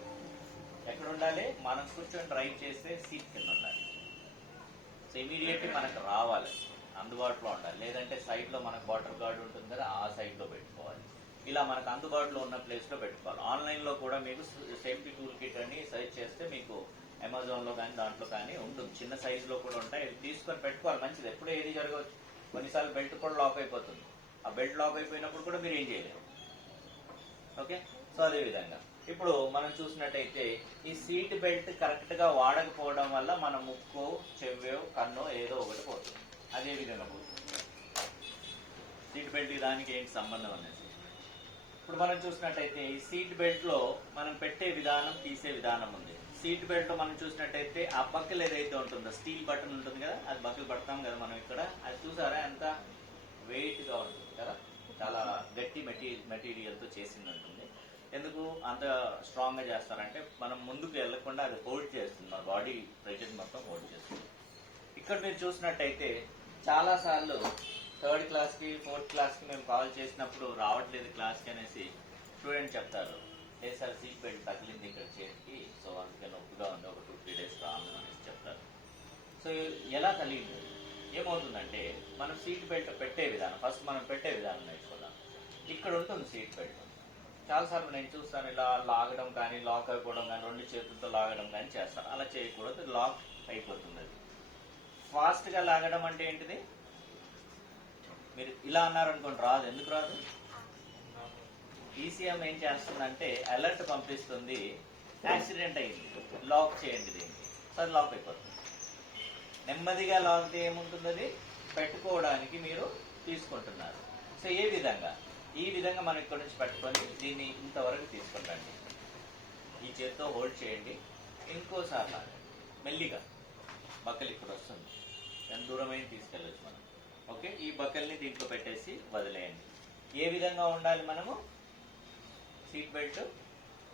ఎక్కడ ఉండాలి? మనం కూర్చొని డ్రైవ్ చేస్తే సీట్ కింద ఉండాలి. సో ఇమీడియట్లీ మనకు రావాలి, అందుబాటులో ఉండాలి. లేదంటే సైడ్లో మనకు వాటర్ గార్డ్ ఉంటుంది కదా, ఆ సైడ్లో పెట్టుకోవాలి. ఇలా మనకు అందుబాటులో ఉన్న ప్లేస్లో పెట్టుకోవాలి. ఆన్లైన్లో కూడా మీకు సేఫ్టీ టూల్ కిట్ అని సర్చ్ చేస్తే మీకు అమెజాన్లో కానీ దాంట్లో కానీ ఉంటుంది, చిన్న సైజులో కూడా ఉంటాయి. ఇవి తీసుకొని పెట్టుకోవాలి, మంచిది. ఎప్పుడూ ఏది జరగవచ్చు, కొన్నిసార్లు బెల్ట్ కూడా లాక్ అయిపోతుంది. ఆ బెల్ట్ లాక్ అయిపోయినప్పుడు కూడా మీరు ఏం చేయలేరు. ఓకే, సో అదే విధంగా ఇప్పుడు మనం చూసినట్టయితే ఈ సీట్ బెల్ట్ కరెక్ట్ గా వాడకపోవడం వల్ల మన ముక్కు, చెవ్వో, కన్ను ఏదో ఒకటి పోతుంది. అదే విధంగా పోతుంది. సీట్ బెల్ట్ దానికి ఏంటి సంబంధం అనేది ఇప్పుడు మనం చూసినట్టయితే ఈ సీట్ బెల్ట్ లో మనం పెట్టే విధానం, తీసే విధానం ఉంది. సీట్ బెల్ట్ లో మనం చూసినట్టయితే ఆ బకిల్ ఏదైతే ఉంటుందో, స్టీల్ బటన్ ఉంటుంది కదా, అది బకిల్ పడతాం కదా మనం ఇక్కడ, అది చూసారా ఎంత వెయిట్ గా ఉంటుంది కదా, చాలా గట్టి మెటీరియల్తో చేసింది ఉంటుంది. ఎందుకు అంత స్ట్రాంగ్ గా చేస్తారంటే మనం ముందుకు వెళ్లకుండా అది హోల్డ్ చేస్తుంది, మన బాడీ ప్రెషర్ మొత్తం హోల్డ్ చేస్తుంది. ఇక్కడ మీరు చూసినట్టయితే చాలా సార్లు 3rd క్లాస్కి 4th క్లాస్కి మేము కాల్ చేసినప్పుడు రావట్లేదు క్లాస్కి అనేసి స్టూడెంట్ చెప్తారు, లేదు సార్ సీట్ బెల్ట్ తగిలింది ఇక్కడ చేతికి, సో అందుకే నొప్పిగా ఉంది, ఒక 2-3 days రాను అనేసి చెప్తారు. సో ఎలా కలిగింది? ఏమవుతుందంటే మనం సీట్ బెల్ట్ పెట్టే విధానం, ఫస్ట్ మనం పెట్టే విధానం నేర్చుకుందాం. ఇక్కడ ఉంటుంది సీట్ బెల్ట్. చాలాసార్లు నేను చూస్తాను ఇలా లాగడం కానీ, లాక్ అయిపోవడం కానీ, 2 చేతులతో లాగడం కానీ చేస్తాను. అలా చేయకూడదు, లాక్ అయిపోతుంది. అది ఫాస్ట్గా లాగడం అంటే ఏంటిది? మీరు ఇలా అన్నారనుకోండి, రాదు. ఎందుకు రాదు? ఈసీఎం ఏం చేస్తుందంటే అలర్ట్ పంపిస్తుంది, యాక్సిడెంట్ అయింది, లాక్ చేయండి దీనికి. సో అది లాక్ అయిపోతుంది. నెమ్మదిగా లాక్ ఏముంటుంది, అది పెట్టుకోవడానికి మీరు తీసుకుంటున్నారు. సో ఏ విధంగా? ఈ విధంగా మనం ఇక్కడ నుంచి పెట్టుకొని దీన్ని ఇంతవరకు తీసుకుంటండి, ఈ చేత్తో హోల్డ్ చేయండి, ఇంకోసారి లాగండి మెల్లిగా. బక్కలు ఇక్కడ వస్తుంది, ఎంత దూరమైనా తీసుకెళ్ళచ్చు మనం. ఓకే, ఈ బక్కల్ని దీంట్లో పెట్టేసి వదిలేయండి. ఏ విధంగా ఉండాలి మనము? సీట్ బెల్ట్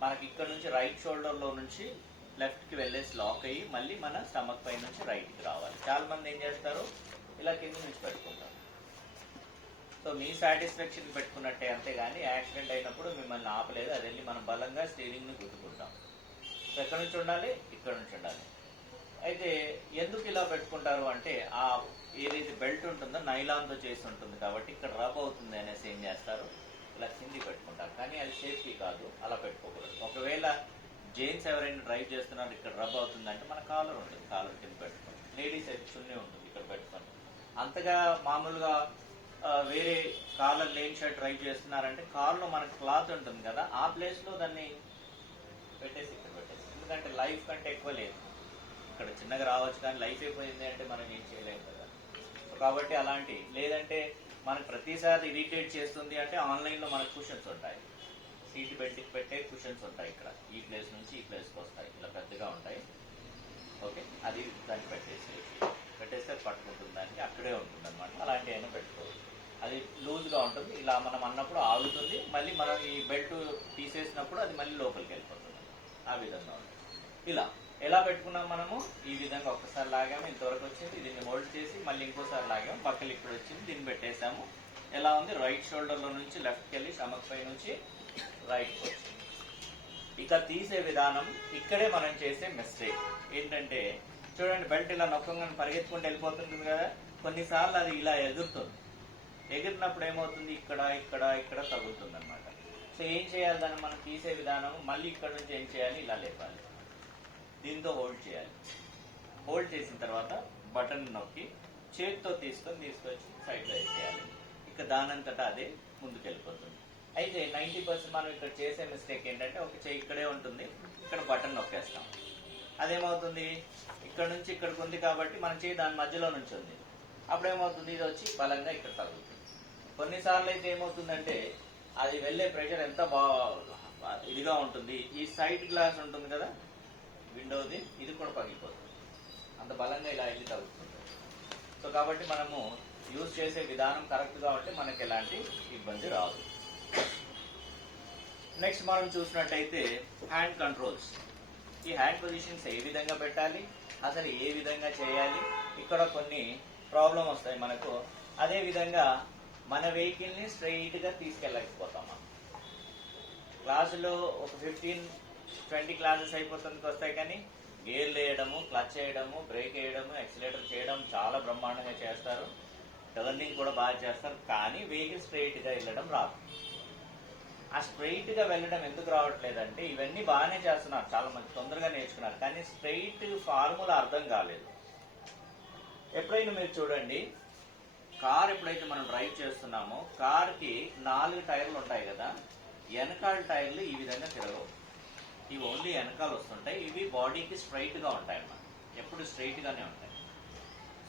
మనకి ఇక్కడ నుంచి రైట్ షోల్డర్లో నుంచి లెఫ్ట్కి వెళ్ళేసి లాక్ అయ్యి మళ్ళీ మన స్టమక్ పై నుంచి రైట్కి రావాలి. చాలా మంది ఏం చేస్తారు, ఇలా కింద నుంచి పెట్టుకుంటారు. సో మీ సాటిస్ఫాక్షన్ పెట్టుకున్నట్టే, అంతేగాని యాక్సిడెంట్ అయినప్పుడు మిమ్మల్ని ఆపలేదు, అది వెళ్ళి మనం బలంగా స్టీరింగ్ని గుద్దుకుంటాం. సో ఎక్కడి నుంచి ఉండాలి? ఇక్కడ నుంచి ఉండాలి. అయితే ఎందుకు ఇలా పెట్టుకుంటారు అంటే ఆ ఏదైతే బెల్ట్ ఉంటుందో నైలాన్తో చేసి ఉంటుంది కాబట్టి ఇక్కడ రబ్ అవుతుంది అనేసి ఏం చేస్తారు, ఇలా కింది పెట్టుకుంటారు. కానీ అది సేఫ్టీ కాదు, అలా పెట్టుకోకూడదు. ఒకవేళ జెంట్స్ ఎవరైనా డ్రైవ్ చేస్తున్నారు, ఇక్కడ రబ్ అవుతుందంటే మన కాలర్ ఉంటుంది, కాలర్ కింద పెట్టుకోండి. లేడీస్ అయితే చున్నీ ఉంటుంది, ఇక్కడ పెట్టుకోండి. అంతగా మామూలుగా వేరే కార్లో లేన్ షర్ట్ డ్రైవ్ చేస్తున్నారంటే కార్లో మనకు క్లాత్ ఉంటుంది కదా, ఆ ప్లేస్లో దాన్ని పెట్టేసి ఇక్కడ పెట్టేసి, ఎందుకంటే లైఫ్ కంటే ఎక్కువ లేదు. ఇక్కడ చిన్నగా రావచ్చు కానీ లైఫ్ అయిపోయింది అంటే మనం ఏం చేయలేము కదా. కాబట్టి అలాంటి, లేదంటే మనకు ప్రతిసారి ఇరిటేట్ చేస్తుంది అంటే ఆన్లైన్లో మనకు కుషన్స్ ఉంటాయి, సీట్ బెల్ట్కి పెట్టే కుషన్స్ ఉంటాయి. ఇక్కడ ఈ ప్లేస్ నుంచి ఈ ప్లేస్కి వస్తాయి, ఇలా పెద్దగా ఉంటాయి. ఓకే, అది దాన్ని పెట్టేస్తే పట్టుకుంటుంది, దానికి అక్కడే ఉంటుంది అనమాట. అలాంటి అయినా పెట్టుకోవచ్చు. అది లూజ్గా ఉంటుంది, ఇలా మనం అన్నప్పుడు ఆగుతుంది, మళ్ళీ మనం ఈ బెల్ట్ తీసేసినప్పుడు అది మళ్ళీ లోపలికి వెళ్ళిపోతుంది. ఆ విధంగా ఉంటుంది. ఇలా ఎలా పెట్టుకున్నాం మనము? ఈ విధంగా ఒక్కసారి లాగాము, ఇంతవరకు వచ్చింది, దీన్ని హోల్డ్ చేసి మళ్ళీ ఇంకోసారి లాగాము, పక్కలు ఇక్కడ వచ్చింది, దీన్ని పెట్టేసాము. ఎలా ఉంది, రైట్ షోల్డర్లో నుంచి లెఫ్ట్కి వెళ్ళి స్టమక్ పై నుంచి రైట్కి వచ్చి. ఇక తీసే విధానం ఇక్కడే మనం చేసే మిస్టేక్ ఏంటంటే, చూడండి బెల్ట్ ఇలా నొక్కంగానే పరిగెత్తుకుంటూ వెళ్ళిపోతుంటుంది కదా, కొన్నిసార్లు అది ఇలా ఎగురుతుంది. ఎగిరినప్పుడు ఏమవుతుంది, ఇక్కడ ఇక్కడ ఇక్కడ తగులుతుంది అనమాట. సో ఏం చేయాలి, దాన్ని మనం తీసే విధానం మళ్ళీ ఇక్కడ నుంచి ఏం చేయాలి, ఇలా లేపాలి, దీంతో హోల్డ్ చేయాలి. హోల్డ్ చేసిన తర్వాత బటన్ నొక్కి చేతితో తీసుకొచ్చి సైడ్లో వేసేయాలి. ఇక దానంతటా అదే ముందుకు వెళ్ళిపోతుంది. అయితే 90% మనం ఇక్కడ చేసే మిస్టేక్ ఏంటంటే, ఒక చేయి ఇక్కడే ఉంటుంది, ఇక్కడ బటన్ నొక్కేస్తాం. అదేమవుతుంది, ఇక్కడ నుంచి ఇక్కడికి ఉంది కాబట్టి మన చేయి దాని మధ్యలో నుంచి ఉంది. అప్పుడేమవుతుంది, ఇది వచ్చి బలంగా ఇక్కడ తగులుతుంది. కొన్నిసార్లు అయితే ఏమవుతుందంటే, అది వెళ్ళే ప్రెషర్ ఎంత ఇదిగా ఉంటుంది, ఈ సైడ్ గ్లాస్ ఉంటుంది కదా విండోది, ఇది కూడా పగిలిపోతుంది, అంత బలంగా ఇలా వెళ్ళి తగులుతుంది. సో కాబట్టి మనము యూజ్ చేసే విధానం కరెక్ట్గా ఉంటే మనకి ఎలాంటి ఇబ్బంది రాదు. నెక్స్ట్ మనం చూసినట్టయితే హ్యాండ్ కంట్రోల్స్. ఈ హ్యాండ్ పొజిషన్స్ ఏ విధంగా పెట్టాలి, అసలు ఏ విధంగా చేయాలి, ఇక్కడ కొన్ని ప్రాబ్లం వస్తాయి మనకు. అదే విధంగా మన వెహికల్ని స్ట్రైట్గా తీసుకెళ్ళకపోతాం. క్లాసులో ఒక 15-20 క్లాసెస్ అయిపోతుంది వస్తాయి, కానీ గేర్లు వేయడము, క్లచ్ వేయడము, బ్రేక్ వేయడము, యాక్సిలేటర్ చేయడం చాలా బ్రహ్మాండంగా చేస్తారు, టర్నింగ్ కూడా బాగా చేస్తారు, కానీ వెహికల్ స్ట్రైట్గా వెళ్ళడం రాదు. ఆ స్ట్రైట్గా వెళ్ళడం ఎందుకు రావట్లేదంటే, ఇవన్నీ బాగానే చేస్తున్నారు, చాలా మంది తొందరగా నేర్చుకున్నారు, కానీ స్ట్రైట్ ఫార్ములా అర్థం కాలేదు. ఎప్పుడైనా మీరు చూడండి, కార్ ఎప్పుడైతే మనం డ్రైవ్ చేస్తున్నామో కార్కి 4 టైర్లు ఉంటాయి కదా, వెనకాల టైర్లు ఈ విధంగా తిరగవు, ఇవి ఓన్లీ వెనకాల వస్తుంటాయి, ఇవి బాడీకి స్ట్రైట్గా ఉంటాయి అన్నమాట, ఎప్పుడు స్ట్రైట్గానే ఉంటాయి.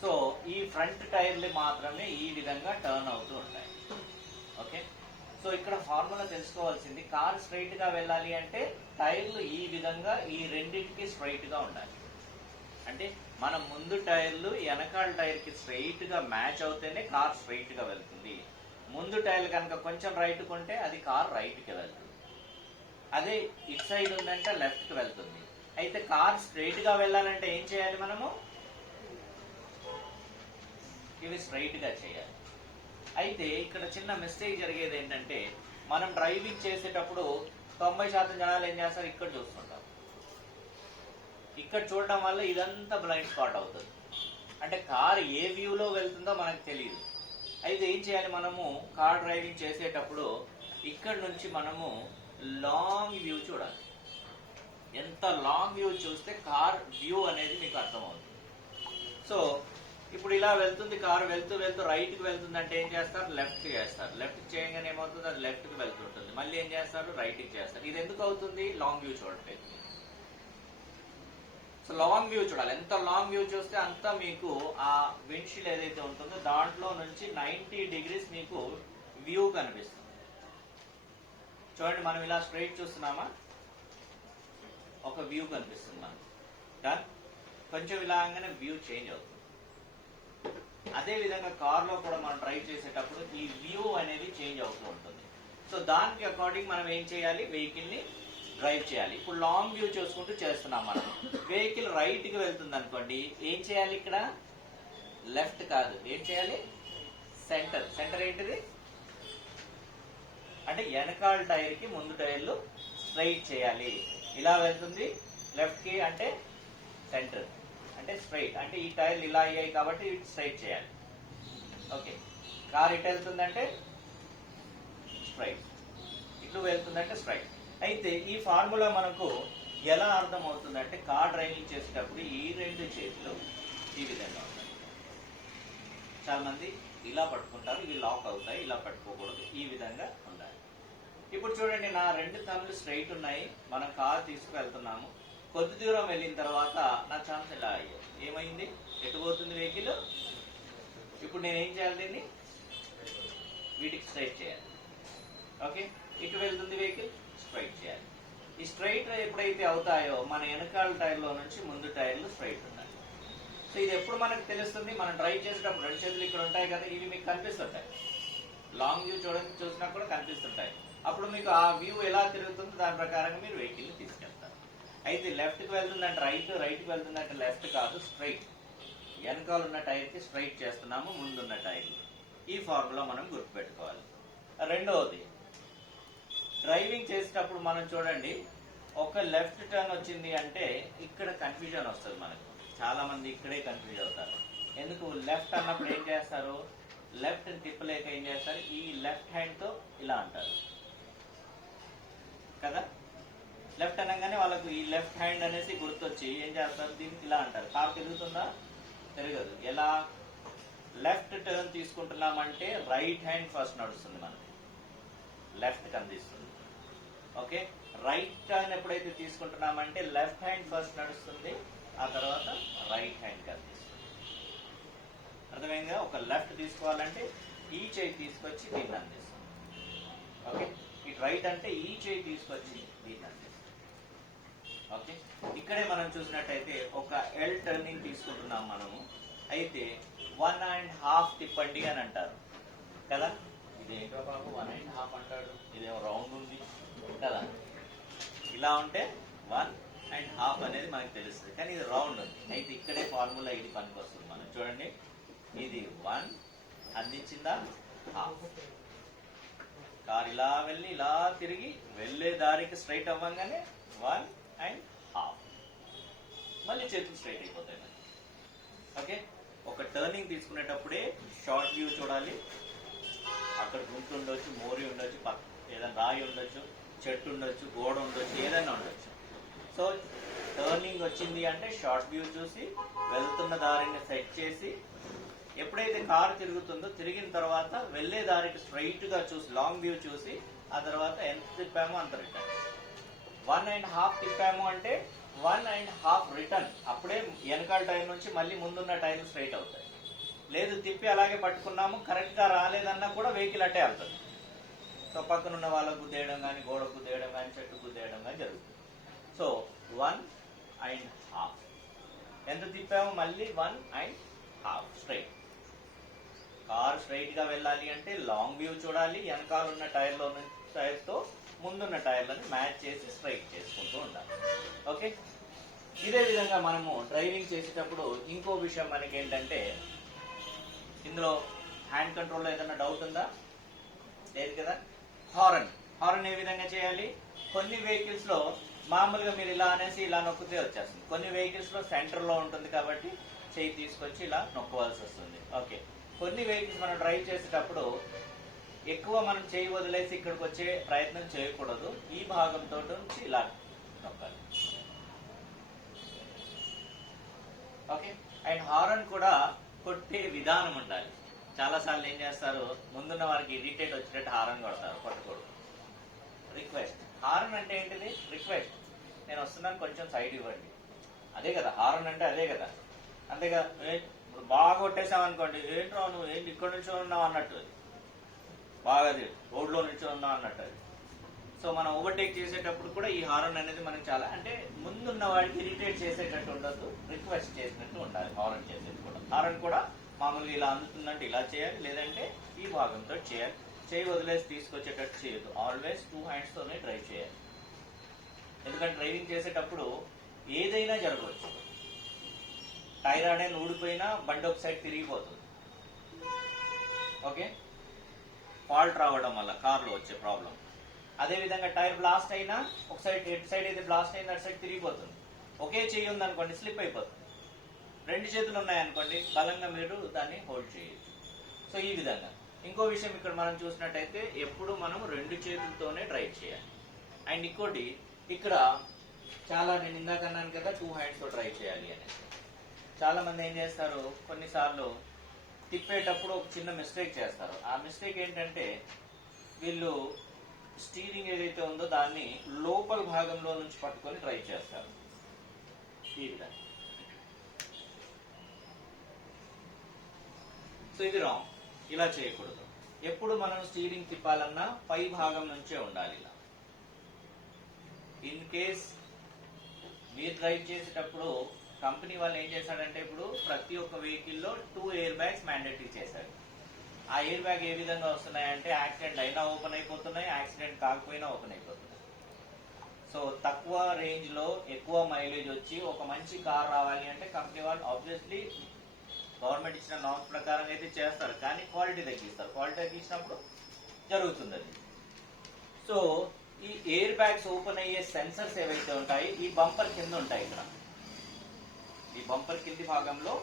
సో ఈ ఫ్రంట్ టైర్లు మాత్రమే ఈ విధంగా టర్న్ అవుతూ ఉంటాయి. ఓకే, సో ఇక్కడ ఫార్ములా తెలుసుకోవాల్సింది, కార్ స్ట్రైట్ గా వెళ్ళాలి అంటే టైర్లు ఈ విధంగా ఈ రెండింటికి స్ట్రైట్ గా ఉండాలి. అంటే మన ముందు టైర్లు వెనకాల టైర్ కి స్ట్రైట్ గా మ్యాచ్ అవుతేనే కార్ స్ట్రైట్ గా వెళ్తుంది. ముందు టైర్లు కనుక కొంచెం రైట్ కొంటే అది కార్ రైట్ కి వెళ్తుంది, అదే ఇటు సైడ్ ఉందంటే లెఫ్ట్ కి వెళ్తుంది. అయితే కార్ స్ట్రైట్ గా వెళ్ళాలంటే ఏం చేయాలి, మనము ఇవి స్ట్రైట్ గా చేయాలి. అయితే ఇక్కడ చిన్న మిస్టేక్ జరిగేది ఏంటంటే, మనం డ్రైవింగ్ చేసేటప్పుడు 90% జనాలు ఏం చేస్తారు, ఇక్కడ చూస్తుంటారు. ఇక్కడ చూడడం వల్ల ఇదంతా బ్లైండ్ స్పాట్ అవుతుంది, అంటే కార్ ఏ వ్యూలో వెళ్తుందో మనకు తెలియదు. అయితే ఏం చేయాలి, మనము కార్ డ్రైవింగ్ చేసేటప్పుడు ఇక్కడ నుంచి మనము లాంగ్ వ్యూ చూడాలి. ఎంత లాంగ్ వ్యూ చూస్తే కార్ వ్యూ అనేది మీకు అర్థమవుతుంది. సో ఇప్పుడు ఇలా వెళ్తుంది కారు, వెళ్తూ వెళ్తూ రైట్కి వెళ్తుంది అంటే ఏం చేస్తారు, లెఫ్ట్కి చేస్తారు. లెఫ్ట్కి చేయగానే ఏమవుతుంది, అది లెఫ్ట్కి వెళ్తుంటుంది, మళ్ళీ ఏం చేస్తారు, రైట్కి చేస్తారు. ఇది ఎందుకు అవుతుంది, లాంగ్ వ్యూ చూడట్లేదు. సో లాంగ్ వ్యూ చూడాలి, ఎంత లాంగ్ వ్యూ చూస్తే అంత మీకు ఆ విండ్షీల్డ్ ఏదైతే ఉంటుందో దాంట్లో నుంచి 90 degrees మీకు వ్యూ కనిపిస్తుంది. చూడండి, మనం ఇలా స్ట్రైట్ చూస్తున్నామా, ఒక వ్యూ కనిపిస్తుంది మనకు, డన్. కొంచెం ఇలా అనగానే వ్యూ చేంజ్ అవుతుంది. అదే విధంగా కార్ లో కూడా మనం డ్రైవ్ చేసేటప్పుడు ఈ వ్యూ అనేది చేంజ్ అవుతూ ఉంటుంది. సో దానికి అకార్డింగ్ మనం ఏం చేయాలి, వెహికల్ ని డ్రైవ్ చేయాలి. ఇప్పుడు లాంగ్ వ్యూ చూసుకుంటూ చేస్తున్నాం మనం, వెహికల్ రైట్ కి వెళ్తుంది అనుకోండి, ఏం చేయాలి, ఇక్కడ లెఫ్ట్ కాదు, ఏం చేయాలి, సెంటర్. సెంటర్ ఏంటిది అంటే వెనకాల టైర్ కి ముందు టైర్లు స్ట్రైట్ చేయాలి. ఇలా వెళ్తుంది లెఫ్ట్ కి అంటే సెంటర్, అంటే స్ట్రైట్, అంటే ఈ టైర్లు ఇలా అయ్యాయి కాబట్టి ఇటు స్ట్రైట్ చేయాలి. ఓకే, కార్ ఇటు వెళ్తుందంటే స్ట్రైట్, ఇటు వెళ్తుందంటే స్ట్రైట్. అయితే ఈ ఫార్ములా మనకు ఎలా అర్థం అవుతుందంటే, కార్ డ్రైవింగ్ చేసేటప్పుడు ఈ 2 చేతులు ఈ విధంగా ఉంటాయి. చాలా మంది ఇలా పట్టుకుంటారు, ఇవి లాక్ అవుతాయి, ఇలా పట్టుకోకూడదు, ఈ విధంగా ఉండాలి. ఇప్పుడు చూడండి, నా 2 థంబ్లు స్ట్రైట్ ఉన్నాయి, మనం కార్ తీసుకువెళ్తున్నాము. కొద్ది దూరం వెళ్ళిన తర్వాత నా ఛాన్స్ ఇలా అయ్యాయి, ఏమైంది, ఎటు పోతుంది వెహికల్. ఇప్పుడు నేను ఏం చేయాలి, దీన్ని వీటికి స్ట్రైట్ చేయాలి. ఓకే, ఇటు వెళ్తుంది వెహికల్, స్ట్రైట్ చేయాలి. ఈ స్ట్రైట్ ఎప్పుడైతే అవుతాయో మన వెనకాల టైర్లో నుంచి ముందు టైర్లు స్ట్రైట్ ఉండాలి. సో ఇది ఎప్పుడు మనకు తెలుస్తుంది, మనం డ్రైవ్ చేసేటప్పుడు 2 చేతులు ఇక్కడ ఉంటాయి కదా, ఇవి మీకు కనిపిస్తుంటాయి. లాంగ్ వ్యూ చూసినా కూడా కనిపిస్తుంటాయి. అప్పుడు మీకు ఆ వ్యూ ఎలా తిరుగుతుందో దాని ప్రకారంగా మీరు వెహికల్ని తీసుకెళ్తారు. అయితే లెఫ్ట్కి వెళ్తుందంటే రైట్, రైట్కి వెళ్తుందంటే లెఫ్ట్ కాదు, స్ట్రైట్. వెనకాల ఉన్న టైర్కి స్ట్రైట్ చేస్తున్నాము, ముందున్న టైర్లు. ఈ ఫార్ములా మనం గుర్తుపెట్టుకోవాలి. రెండవది, డ్రైవింగ్ చేసేటప్పుడు మనం చూడండి, ఒక లెఫ్ట్ టర్న్ వచ్చింది అంటే ఇక్కడ కన్ఫ్యూజన్ వస్తుంది మనకు. చాలా మంది ఇక్కడే కన్ఫ్యూజ్ అవుతారు. ఎందుకు లెఫ్ట్ అన్నప్పుడు ఏం చేస్తారు, లెఫ్ట్ తిప్పలేక ఏం చేస్తారు, ఈ లెఫ్ట్ హ్యాండ్తో ఇలా అంటారు కదా. లెఫ్ట్ అనగానే వాళ్ళకు ఈ లెఫ్ట్ హ్యాండ్ అనేసి గుర్తొచ్చి ఏం చేస్తారు, దీనికి ఇలా అంటారు. కార్ తిరుగుతుందా, తిరగదు. ఎలా, లెఫ్ట్ టర్న్ తీసుకుంటున్నామంటే రైట్ హ్యాండ్ ఫస్ట్ నడుస్తుంది మనకి, లెఫ్ట్ కనిపిస్తుంది. ఓకే, రైట్ టర్న్ ఎప్పుడైతే తీసుకుంటున్నామంటే లెఫ్ట్ హ్యాండ్ ఫస్ట్ నడుస్తుంది, ఆ తర్వాత రైట్ హ్యాండ్ కనిపిస్తుంది. అర్థమైందిగా. ఒక లెఫ్ట్ తీసుకోవాలంటే ఈ చేయి తీసుకొచ్చి దీన్ని అందిస్తుంది. ఓకే, ఇటు రైట్ అంటే ఈ చేయి తీసుకొచ్చి దీన్ని అందిస్తుంది. ఓకే, ఇక్కడే మనం చూసినట్టయితే ఒక ఎల్ టర్నింగ్ తీసుకుంటున్నాం మనము. అయితే 1.5 తిప్పండి అని అంటారు కదా. ఇదేంటో బాబు 1.5 అంటాడు, ఇదేమో రౌండ్ ఉంది కదా. ఇలా ఉంటే 1.5 అనేది మనకు తెలుస్తుంది, కానీ ఇది రౌండ్ ఉంది. అయితే ఇక్కడే ఫార్ములా ఇది పనికి వస్తుంది. మనం చూడండి, ఇది 1 అందించిందా, హాఫ్. కార్ ఇలా వెళ్ళి ఇలా తిరిగి వెళ్ళే దారికి స్ట్రైట్ అవ్వగానే 1.5, మళ్ళీ చేతులు స్ట్రైట్ అయిపోతాయి. ఓకే, ఒక టర్నింగ్ తీసుకునేటప్పుడే షార్ట్ వ్యూ చూడాలి. అక్కడ గుంట ఉండొచ్చు, మోరి ఉండొచ్చు, ఏదైనా రాయి ఉండొచ్చు, చెట్టు ఉండొచ్చు, గోడ ఉండొచ్చు, ఏదైనా ఉండొచ్చు. సో టర్నింగ్ వచ్చింది అంటే షార్ట్ వ్యూ చూసి వెళ్తున్న దారిని సెట్ చేసి, ఎప్పుడైతే కారు తిరుగుతుందో తిరిగిన తర్వాత వెళ్లే దారికి స్ట్రైట్ గా చూసి లాంగ్ వ్యూ చూసి, ఆ తర్వాత ఎంత తిప్పామో అంత రిటర్న్. 1.5 తిప్పాము అంటే 1.5 రిటర్న్. అప్పుడే వెనకాల టైం నుంచి మళ్ళీ ముందున్న టైం స్ట్రైట్ అవుతాయి. లేదు తిప్పి అలాగే పట్టుకున్నాము, కరెక్ట్ గా రాలేదన్నా కూడా వెహికల్ అట్టే వెళ్తుంది. సో పక్కనున్న వాళ్ళకు గుద్దేయడం కానీ, గోడ గుద్దేయడం కానీ, చెట్టు గుద్దేయడం కానీ జరుగుతుంది. సో 1.5 ఎంత తిప్పాము, మళ్ళీ 1.5 స్ట్రైట్. కారు స్ట్రైట్ గా వెళ్ళాలి అంటే లాంగ్ వ్యూ చూడాలి, వెనకాల ఉన్న టైర్తో ముందున్న టైర్లను మ్యాచ్ చేసి స్ట్రైట్ చేసుకుంటూ ఉండాలి. ఓకే, ఇదే విధంగా మనము డ్రైవింగ్ చేసేటప్పుడు ఇంకో విషయం మనకి ఏంటంటే, ఇందులో హ్యాండ్ కంట్రోల్లో ఏదైనా డౌట్ ఉందా, లేదు కదా. హారన్ ఏ విధంగా చేయాలి, కొన్ని వెహికల్స్ లో మామూలుగా మీరు ఇలా అనేసి ఇలా నొక్కితే వచ్చేస్తుంది. కొన్ని వెహికల్స్ లో సెంటర్ లో ఉంటుంది కాబట్టి చేయి తీసుకొచ్చి ఇలా నొక్కవలసి వస్తుంది. ఓకే, కొన్ని వెహికల్స్ మనం డ్రైవ్ చేసేటప్పుడు ఎక్కువ మనం చేయి వదిలేసి ఇక్కడికి వచ్చే ప్రయత్నం చేయకూడదు. ఈ భాగంతో నుంచి ఇలా నొక్కాలి. ఓకే, అండ్ హారన్ కూడా కొట్టే విధానం ఉండాలి. చాలా సార్లు ఏం చేస్తారు, ముందున్న వారికి ఇరిటేట్ వచ్చేటట్టు హారన్ కొడతారు, కొట్టకూడదు. రిక్వెస్ట్. హారన్ అంటే ఏంటిది, రిక్వెస్ట్. నేను వస్తున్నాను, కొంచెం సైడ్ ఇవ్వండి. అదే కదా హారన్ అంటే, అదే కదా. అంతేగా ఇప్పుడు బాగా కొట్టేసామనుకోండి, ఏంట్రా నువ్వు ఏంటి ఇక్కడ నుంచి ఉన్నావు అన్నట్టు, బాగా రోడ్లో నుంచి ఉన్నావు అన్నట్టు. సో మనం ఓవర్టేక్ చేసేటప్పుడు కూడా ఈ హారన్ అనేది మనకి చాలా, అంటే ముందున్న వాడికి ఇరిటేట్ చేసేటట్టు ఉండదు, రిక్వెస్ట్ చేసినట్టు ఉండాలి హారన్ చేసేది కూడా. హారన్ కూడా మామూలుగా ఇలా అందుతుందంటే ఇలా చేయాలి, లేదంటే ఈ భాగంతో చేయాలి. చేయి వదిలేసి తీసుకొచ్చేటట్టు చేయొద్దు. ఆల్వేస్ 2 హ్యాండ్స్ తోనే డ్రైవ్ చేయాలి. ఎందుకంటే డ్రైవింగ్ చేసేటప్పుడు ఏదైనా జరగవచ్చు. టైర్ అనేది ఊడిపోయినా బండి ఒక సైడ్ తిరిగిపోతుంది. ఓకే, ఫాల్ట్ రావడం వల్ల కార్లో వచ్చే ప్రాబ్లం. అదే విధంగా టైర్ బ్లాస్ట్ అయినా ఒక సైడ్, ఎటు సైడ్ అయితే బ్లాస్ట్ అయింది అటు సైడ్ తిరిగిపోతుంది. ఒకే చేయి ఉందనుకోండి స్లిప్ అయిపోతుంది. 2 చేతులు ఉన్నాయనుకోండి బలంగా మీరు దాన్ని హోల్డ్ చేయొచ్చు. సో ఈ విధంగా. ఇంకో విషయం ఇక్కడ మనం చూసినట్టయితే ఎప్పుడు మనం 2 చేతులతోనే డ్రైవ్ చేయాలి. అండ్ ఇంకోటి ఇక్కడ చాలా, నేను ఇందాక అన్నాను కదా 2 హ్యాండ్స్ తో డ్రైవ్ చేయాలి అని. చాలా మంది ఏం చేస్తారు, కొన్నిసార్లు తిప్పేటప్పుడు ఒక చిన్న మిస్టేక్ చేస్తారు. ఆ మిస్టేక్ ఏంటంటే, వీళ్ళు స్టీరింగ్ ఏదైతే ఉందో దాన్ని లోపల భాగంలో నుంచి పట్టుకొని డ్రైవ్ చేస్తారు. ఈ విధంగా. సో ఇది రాంగ్, ఇలా చేయకూడదు. ఎప్పుడు మనం స్టీరింగ్ తిప్పాలన్నా పై భాగం నుంచే ఉండాలి ఇలా. ఇన్ కేస్ మీరు డ్రైవ్ చేసేటప్పుడు కంపెనీ వాళ్ళు ఏం చేశాడంటే, ఇప్పుడు ప్రతి ఒక్క వెహికల్లో 2 ఎయిర్ బ్యాగ్స్ మ్యాండేటరీ చేశారు. ఆ ఎయిర్ బ్యాగ్ ఏ విధంగా వస్తున్నాయంటే, యాక్సిడెంట్ అయినా ఓపెన్ అయిపోతున్నాయి, యాక్సిడెంట్ కాకపోయినా ఓపెన్ అయిపోతున్నాయి. సో తక్కువ రేంజ్ లో ఎక్కువ మైలేజ్ వచ్చి ఒక మంచి కార్ రావాలి అంటే కంపెనీ వాళ్ళు ఆబ్వియస్లీ గవర్నమెంట్ ఇచ్చిన నామ్స్ ప్రకారం అయితే చేస్తారు, కానీ క్వాలిటీ తగ్గిస్తారు. క్వాలిటీ తగ్గించినప్పుడు జరుగుతుంది అది. సో ఈ ఎయిర్ బ్యాగ్స్ ఓపెన్ అయ్యే సెన్సర్స్ ఏవైతే ఉంటాయి ఈ బంపర్ కింద ఉంటాయి. ఇక్కడ ఈ బంపర్ కింది భాగంలో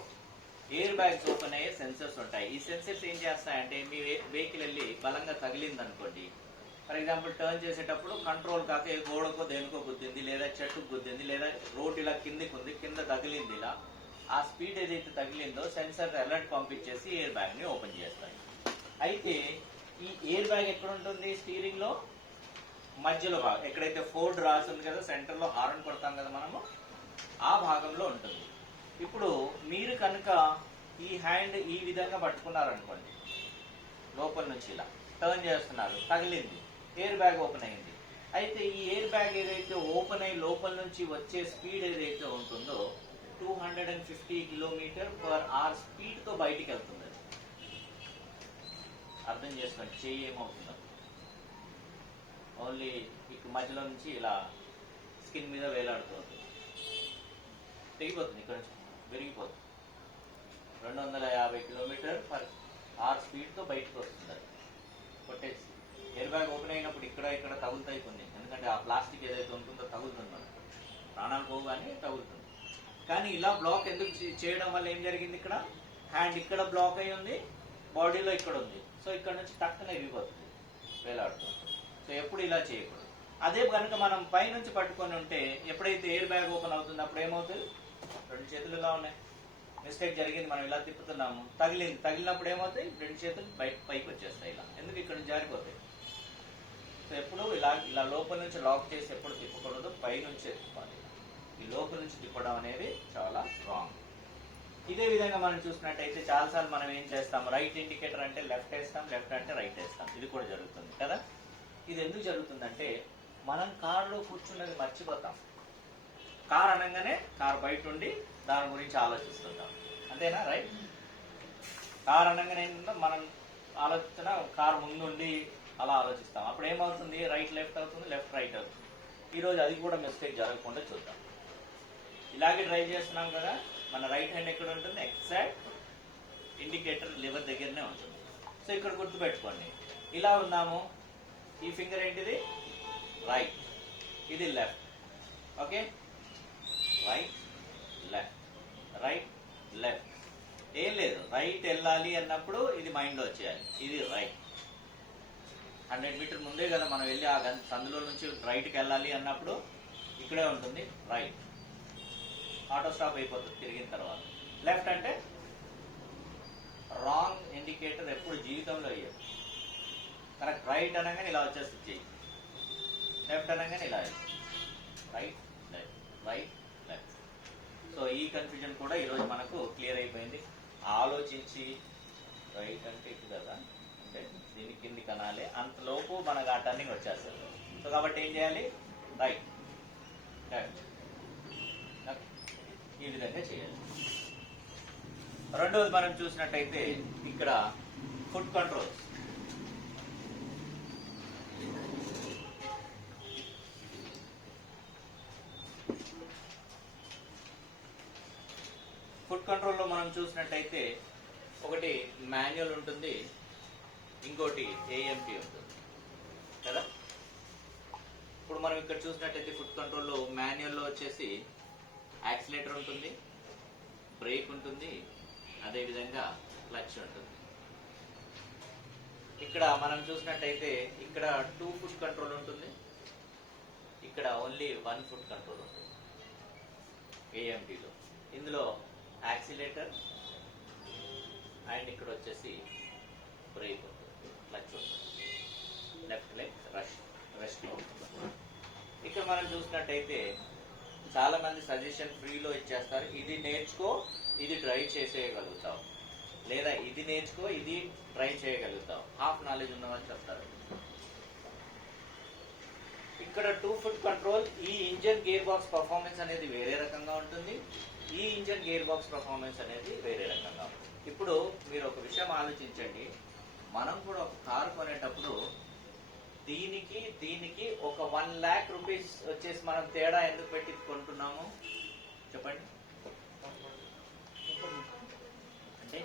ఎయిర్ బ్యాగ్స్ ఓపెన్ అయ్యే సెన్సర్స్ ఉంటాయి. ఈ సెన్సర్స్ ఏం చేస్తాయంటే మీ వెహికల్ వెళ్ళి బలంగా తగిలింది అనుకోండి, ఫర్ ఎగ్జాంపుల్ టర్న్ చేసేటప్పుడు కంట్రోల్ కాక ఏ గోడకో దేనికో గుద్దింది, లేదా చెట్టుకు గుద్దింది, లేదా రోడ్ ఇలా కిందికి ఉంది, కింద తగిలింది, ఇలా ఆ స్పీడ్ ఏదైతే తగిలిందో సెన్సర్ అలర్ట్ పంపించేసి ఎయిర్ బ్యాగ్ ని ఓపెన్ చేస్తాయి. అయితే ఈ ఎయిర్ బ్యాగ్ ఎక్కడ ఉంటుంది? స్టీరింగ్ లో మధ్యలో భాగం, ఎక్కడైతే ఫోర్డ్ రాసి ఉంది కదా, సెంటర్ లో హార్న్ కొడతాం కదా మనము, ఆ భాగంలో ఉంటుంది. ఇప్పుడు మీరు కనుక ఈ హ్యాండ్ ఈ విధంగా పట్టుకున్నారనుకోండి, లోపల నుంచి ఇలా టర్న్ చేస్తున్నారు, తగిలింది, ఎయిర్ బ్యాగ్ ఓపెన్ అయింది. అయితే ఈ ఎయిర్ బ్యాగ్ ఏదైతే ఓపెన్ అయ్యి లోపల నుంచి వచ్చే స్పీడ్ ఏదైతే ఉంటుందో 250 km/h స్పీడ్ తో బయటికి వెళ్తుంది. అర్థం చేసుకోండి, చెయ్యి ఏమవుతుందో. ఓన్లీ ఇక మధ్యలో నుంచి ఇలా స్కిన్ మీద వేలాడుతుంది, తెగిపోతుంది, ఇక్కడ నుంచి విరిగిపోతుంది. 250 km/h స్పీడ్ తో బయటకు వస్తుంది. కొట్టేసి ఎయిర్ బ్యాగ్ ఓపెన్ అయినప్పుడు ఇక్కడ ఇక్కడ తగులుతాయి కొన్ని, ఎందుకంటే ఆ ప్లాస్టిక్ ఏదైతే ఉంటుందో తగులుతుంది, మనకు ప్రాణాలు పోగానే తగులుతుంది. కానీ ఇలా బ్లాక్ ఎందుకు చేయడం వల్ల ఏం జరిగింది? ఇక్కడ హ్యాండ్ ఇక్కడ బ్లాక్ అయి ఉంది, బాడీలో ఇక్కడ ఉంది. సో ఇక్కడ నుంచి టక్కున ఎగిరిపోతుంది, వేలాడుతుంది. సో ఎప్పుడు ఇలా చేయకూడదు. అదే కనుక మనం పైనుంచి పట్టుకొని ఉంటే ఎప్పుడైతే ఎయిర్ బ్యాగ్ ఓపెన్ అవుతుంది అప్పుడు ఏమవుతుంది? రెండు చేతులు ఇలా ఉన్నాయి, మిస్టేక్ జరిగింది, మనం ఇలా తిప్పుతున్నాము, తగిలింది, తగిలినప్పుడు ఏమవుతాయి? రెండు చేతులు పైకి వచ్చేస్తాయి ఇలా, ఎందుకు ఇక్కడ నుంచి జారిపోతాయి. సో ఎప్పుడు ఇలా ఇలా లోపల నుంచి లాక్ చేసి ఎప్పుడు తిప్పకూడదు, పై నుంచి తిప్పాలి. ఈ లోపల నుంచి తిప్పడం అనేది చాలా రాంగ్. ఇదే విధంగా మనం చూసినట్టయితే చాలాసార్లు మనం ఏం చేస్తాం, రైట్ ఇండికేటర్ అంటే లెఫ్ట్ వేస్తాం, లెఫ్ట్ అంటే రైట్ వేస్తాం. ఇది కూడా జరుగుతుంది కదా. ఇది ఎందుకు జరుగుతుందంటే మనం కారులో కూర్చున్నది మర్చిపోతాం. కార్ అనగానే కార్ బయట ఉండి దాని గురించి ఆలోచిస్తుంటాం, అంతేనా? రైట్. కార్ అనగానే మనం ఆలోచన కార్ ముందుండి అలా ఆలోచిస్తాం. అప్పుడు ఏమవుతుంది? రైట్ లెఫ్ట్ అవుతుంది, లెఫ్ట్ రైట్ అవుతుంది. ఈరోజు అది కూడా మిస్టేక్ జరగకుండా చూద్దాం. ఇలాగే డ్రైవ్ చేస్తున్నాం కదా, మన రైట్ హ్యాండ్ ఎక్కడ ఉంటుంది? ఎగ్జాక్ట్ ఇండికేటర్ లివర్ దగ్గరనే ఉంటుంది. సో ఇక్కడ గుర్తుపెట్టుకోండి, ఇలా ఉన్నాము, ఈ ఫింగర్ ఏంటిది? రైట్, ఇది left. Okay, right left, right left. ఏం లేదు, రైట్ వెళ్ళాలి అన్నప్పుడు ఇది మైండ్లో వచ్చేయాలి, ఇది రైట్. 100 మీటర్ ముందే కదా మనం వెళ్ళి ఆ సందులో నుంచి రైట్కి వెళ్ళాలి అన్నప్పుడు ఇక్కడే ఉంటుంది రైట్. ఆటో స్టాప్ అయిపోతుంది తిరిగిన తర్వాత. లెఫ్ట్ అంటే రాంగ్ ఇండికేటర్ ఎప్పుడు జీవితంలో అయ్యేది. కరెక్ట్. రైట్ అనగానే ఇలా వచ్చేస్తుంది చెయ్యి, లెఫ్ట్ అనగానే ఇలా right left, right left. So ఈ కన్ఫ్యూజన్ కూడా ఈరోజు మనకు క్లియర్ అయిపోయింది. ఆలోచించి రైట్ అంటే ఇది కదా, అంటే దీని కింది కనాలి, అంతలోపు మనకు ఆ టర్నింగ్ వచ్చేస్తుంది. సో కాబట్టి ఏం చేయాలి? రైట్ లెఫ్ట్, ఈ విధంగా చేయాలి. రెండవది మనం చూసినట్టయితే ఇక్కడ ఫుట్ కంట్రోల్స్. ఫుట్ కంట్రోల్లో మనం చూసినట్టయితే ఒకటి మాన్యువల్ ఉంటుంది, ఇంకోటి ఏఎంపీ ఉంటుంది కదా. ఇప్పుడు మనం ఇక్కడ చూసినట్టయితే ఫుట్ కంట్రోల్లో మాన్యువల్లో వచ్చేసి యాక్సిలేటర్ ఉంటుంది, బ్రేక్ ఉంటుంది, అదేవిధంగా క్లచ్ ఉంటుంది. ఇక్కడ మనం చూసినట్టయితే ఇక్కడ 2 ఫుట్ కంట్రోల్ ఉంటుంది, ఇక్కడ ఓన్లీ 1 ఫుట్ కంట్రోల్ ఉంటుంది ఏఎంటీలో. ఇందులో యాక్సిలేటర్ అండ్ ఇక్కడ వచ్చేసి బ్రేక్ ఉంటుంది, క్లచ్ ఉంటుంది, లెఫ్ట్ లెగ్ రెస్ట్ ఉంటుంది. ఇక్కడ మనం చూసినట్టయితే చాలా మంది సజెషన్ ఫ్రీలో ఇచ్చేస్తారు, ఇది నేర్చుకో ఇది డ్రైవ్ చేసేయగలుగుతావు, లేదా ఇది నేర్చుకో ఇది డ్రైవ్ చేయగలుగుతావు. హాఫ్ నాలెడ్జ్ ఉన్నవని చెప్తారు. ఇక్కడ 2 ఫుట్ కంట్రోల్, ఈ ఇంజన్ గేర్ బాక్స్ పర్ఫార్మెన్స్ అనేది వేరే రకంగా ఉంటుంది, ఈ ఇంజన్ గేర్ బాక్స్ పర్ఫార్మెన్స్ అనేది వేరే రకంగా ఉంటుంది. ఇప్పుడు మీరు ఒక విషయం ఆలోచించండి, మనం కూడా ఒక కారు కొనేటప్పుడు దీనికి ఒక 1 lakh రూపీస్ వచ్చేసి మనం తేడా ఎందుకు పెట్టి కొంటున్నాము చెప్పండి? అంటే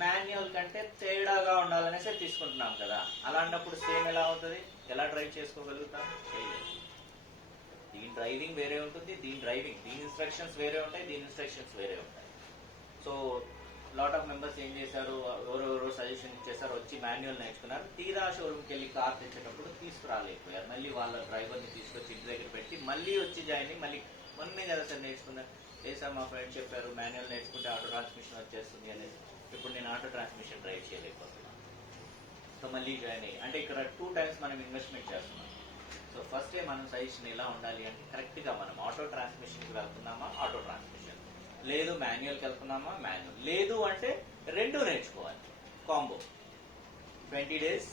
మాన్యువల్ కంటే తేడాగా ఉండాలనేసి తీసుకుంటున్నాం కదా, అలాంటప్పుడు సేమ్ ఎలా అవుతుంది, ఎలా డ్రైవ్ చేసుకోగలుగుతాం, చేయలేదు. దీని డ్రైవింగ్ వేరే ఉంటుంది, దీని ఇన్స్ట్రక్షన్స్ వేరే ఉంటాయి, దీని ఇన్స్ట్రక్షన్స్ వేరే ఉంటాయి. సో లాట్ ఆఫ్ మెంబర్స్ ఏం చేశారు, ఎవరెవరో సజెషన్ ఇచ్చేసారు, వచ్చి మాన్యువల్ నేర్చుకున్నారు, తీరా షోరూమ్కి వెళ్ళి కార్ తెచ్చేటప్పుడు తీసుకురాలేకపోయారు. మళ్ళీ వాళ్ళ డ్రైవర్ని తీసుకొచ్చి ఇంటి దగ్గర పెట్టి మళ్ళీ వచ్చి జాయిన్ అయ్యి మళ్ళీ మొన్నే కదా సార్ నేర్చుకున్నారు, లేదు సార్ మా ఫ్రెండ్ చెప్పారు మాన్యువల్ నేర్చుకుంటే ఆటో ట్రాన్స్మిషన్ వచ్చేస్తుంది అనేది, ఇప్పుడు నేను ఆటో ట్రాన్స్మిషన్ డ్రైవ్ చేయలేకపోతున్నాను. సో మళ్ళీ జాయిన్ అయ్యి, అంటే ఇక్కడ 2 times మనం ఇన్వెస్ట్మెంట్ చేస్తున్నాం. సో ఫస్ట్ డే మనం సజెషన్ ఎలా ఉండాలి అంటే కరెక్ట్గా మనం ఆటో ట్రాన్స్మిషన్కి వెళ్తున్నామా, ఆటో ట్రాన్స్మిషన్, లేదు మాన్యువల్కి వెళ్తున్నామా, మాన్యువల్, లేదు అంటే 2 నేర్చుకోవాలి, కాంబో. 20 days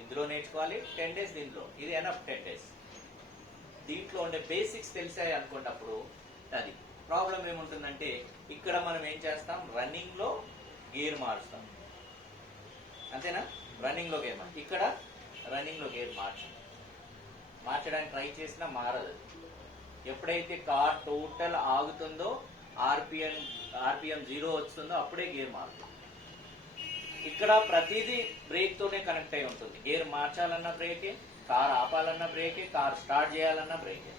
ఇందులో నేర్చుకోవాలి, 10 days దీంట్లో, ఇది ఎనఫ్ 10 days. దీంట్లో ఉండే బేసిక్స్ తెలిసాయి అనుకున్నప్పుడు అది ప్రాబ్లం ఏముంటుందంటే, ఇక్కడ మనం ఏం చేస్తాం, రన్నింగ్ లో గేర్ మారుస్తాం, అంతేనా, రన్నింగ్ లో గేర్ ఇక్కడ రన్నింగ్ లో గేర్ మార్చడానికి ట్రై చేసినా మారదు. ఎప్పుడైతే కార్ టోటల్ ఆగుతుందో, ఆర్పిఎం 0 వస్తుందో అప్పుడే గేర్ మారుతుంది. ఇక్కడ ప్రతిదీ బ్రేక్ తోనే కనెక్ట్ అయి ఉంటుంది. గేర్ మార్చాలన్నా బ్రేకే, కార్ ఆపాలన్నా బ్రేకే, కార్ స్టార్ట్ చేయాలన్నా బ్రేకే.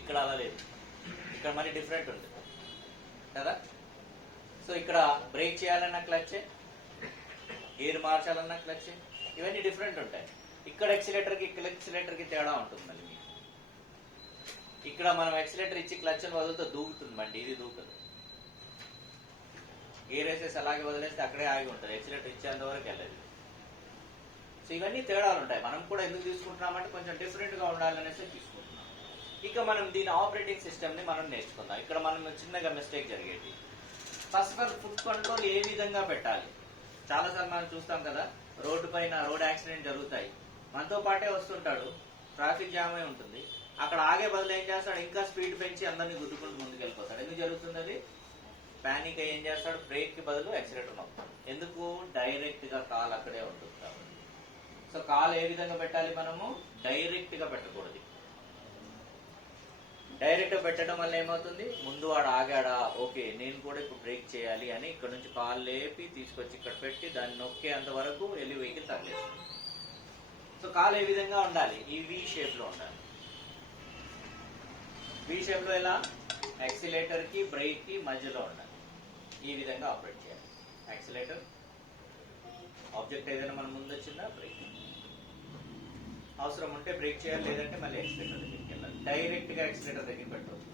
ఇక్కడ అలా లేదు, ఇక్కడ మళ్ళీ డిఫరెంట్ ఉంటుంది కదా. సో ఇక్కడ బ్రేక్ చేయాలన్నా క్లచ్చే, గేర్ మార్చాలన్నా క్లచ్చే, ఇవన్నీ డిఫరెంట్ ఉంటాయి. ఇక్కడ ఎక్సిలేటర్కి తేడా ఉంటుంది. మళ్ళీ ఇక్కడ మనం ఎక్సిలేటర్ ఇచ్చి క్లచ్ అని వదిలితే దూకుతుంది బండి, ఇది దూకదు. గేర్ వేసేసి అలాగే వదిలేస్తే అక్కడే ఆగి ఉంటుంది, ఎక్సిలేటర్ ఇచ్చేంత వరకు వెళ్ళదు. సో ఇవన్నీ తేడాలు ఉంటాయి. మనం కూడా ఎందుకు తీసుకుంటున్నామంటే కొంచెం డిఫరెంట్గా ఉండాలనేసి తీసుకుంటున్నాం. ఇక మనం దీని ఆపరేటింగ్ సిస్టమ్ని మనం నేర్చుకుందాం. ఇక్కడ మనం చిన్నగా మిస్టేక్ జరిగేది, first of all foot control A విధంగా పెట్టాలి. చాలాసార్లు మనం చూస్తాం కదా, రోడ్డు పైన రోడ్ యాక్సిడెంట్ జరుగుతాయి, మనతో పాటే వస్తుంటాడు, ట్రాఫిక్ జామ్ అయి ఉంటుంది, అక్కడ ఆగే బదులు ఏం చేస్తాడు, ఇంకా స్పీడ్ పెంచి అందరినీ గుద్దుకుంటూ ముందుకు వెళ్ళిపోతాడు. ఎందుకు జరుగుతుంది అది, ప్యానిక్ అయ్యి ఏం చేస్తాడు, బ్రేక్ కి బదులు యాక్సిలేటర్ నొక్కుతాడు. ఎందుకు, డైరెక్ట్ గా కాల్ అక్కడే ఉంటుంది కాబట్టి. సో కాల్ ఏ విధంగా పెట్టాలి, మనము డైరెక్ట్ గా పెట్టకూడదు. డైరెక్ట్ గా పెట్టడం వల్ల ఏమవుతుంది, ముందు వాడు ఆగాడా, ఓకే నేను కూడా ఇప్పుడు బ్రేక్ చేయాలి అని ఇక్కడ నుంచి కాల్ లేపి తీసుకొచ్చి ఇక్కడ పెట్టి దాన్ని నొక్కేంత వరకు వెళ్ళి వెహికల్ తగిలేస్తుంది. సో కాల్ ఏ విధంగా ఉండాలి, ఈ వి షేప్ లో ఉండాలి. వి షేప్ లో ఎలా, యాక్సిలేటర్ కి బ్రేక్ కి మధ్యలో ఉండాలి. ఈ విధంగా ఆపరేట్ చేయాలి. యాక్సిలేటర్, ఆబ్జెక్ట్ ఏదైనా మన ముందు వచ్చిందా, బ్రేక్, అవసరం ఉంటే బ్రేక్ చేయాలి, లేదంటే మళ్ళీ యాక్సిలేటర్ దగ్గరికి వెళ్ళాలి. డైరెక్ట్ గా యాక్సిలేటర్ దగ్గర పెట్టవచ్చు.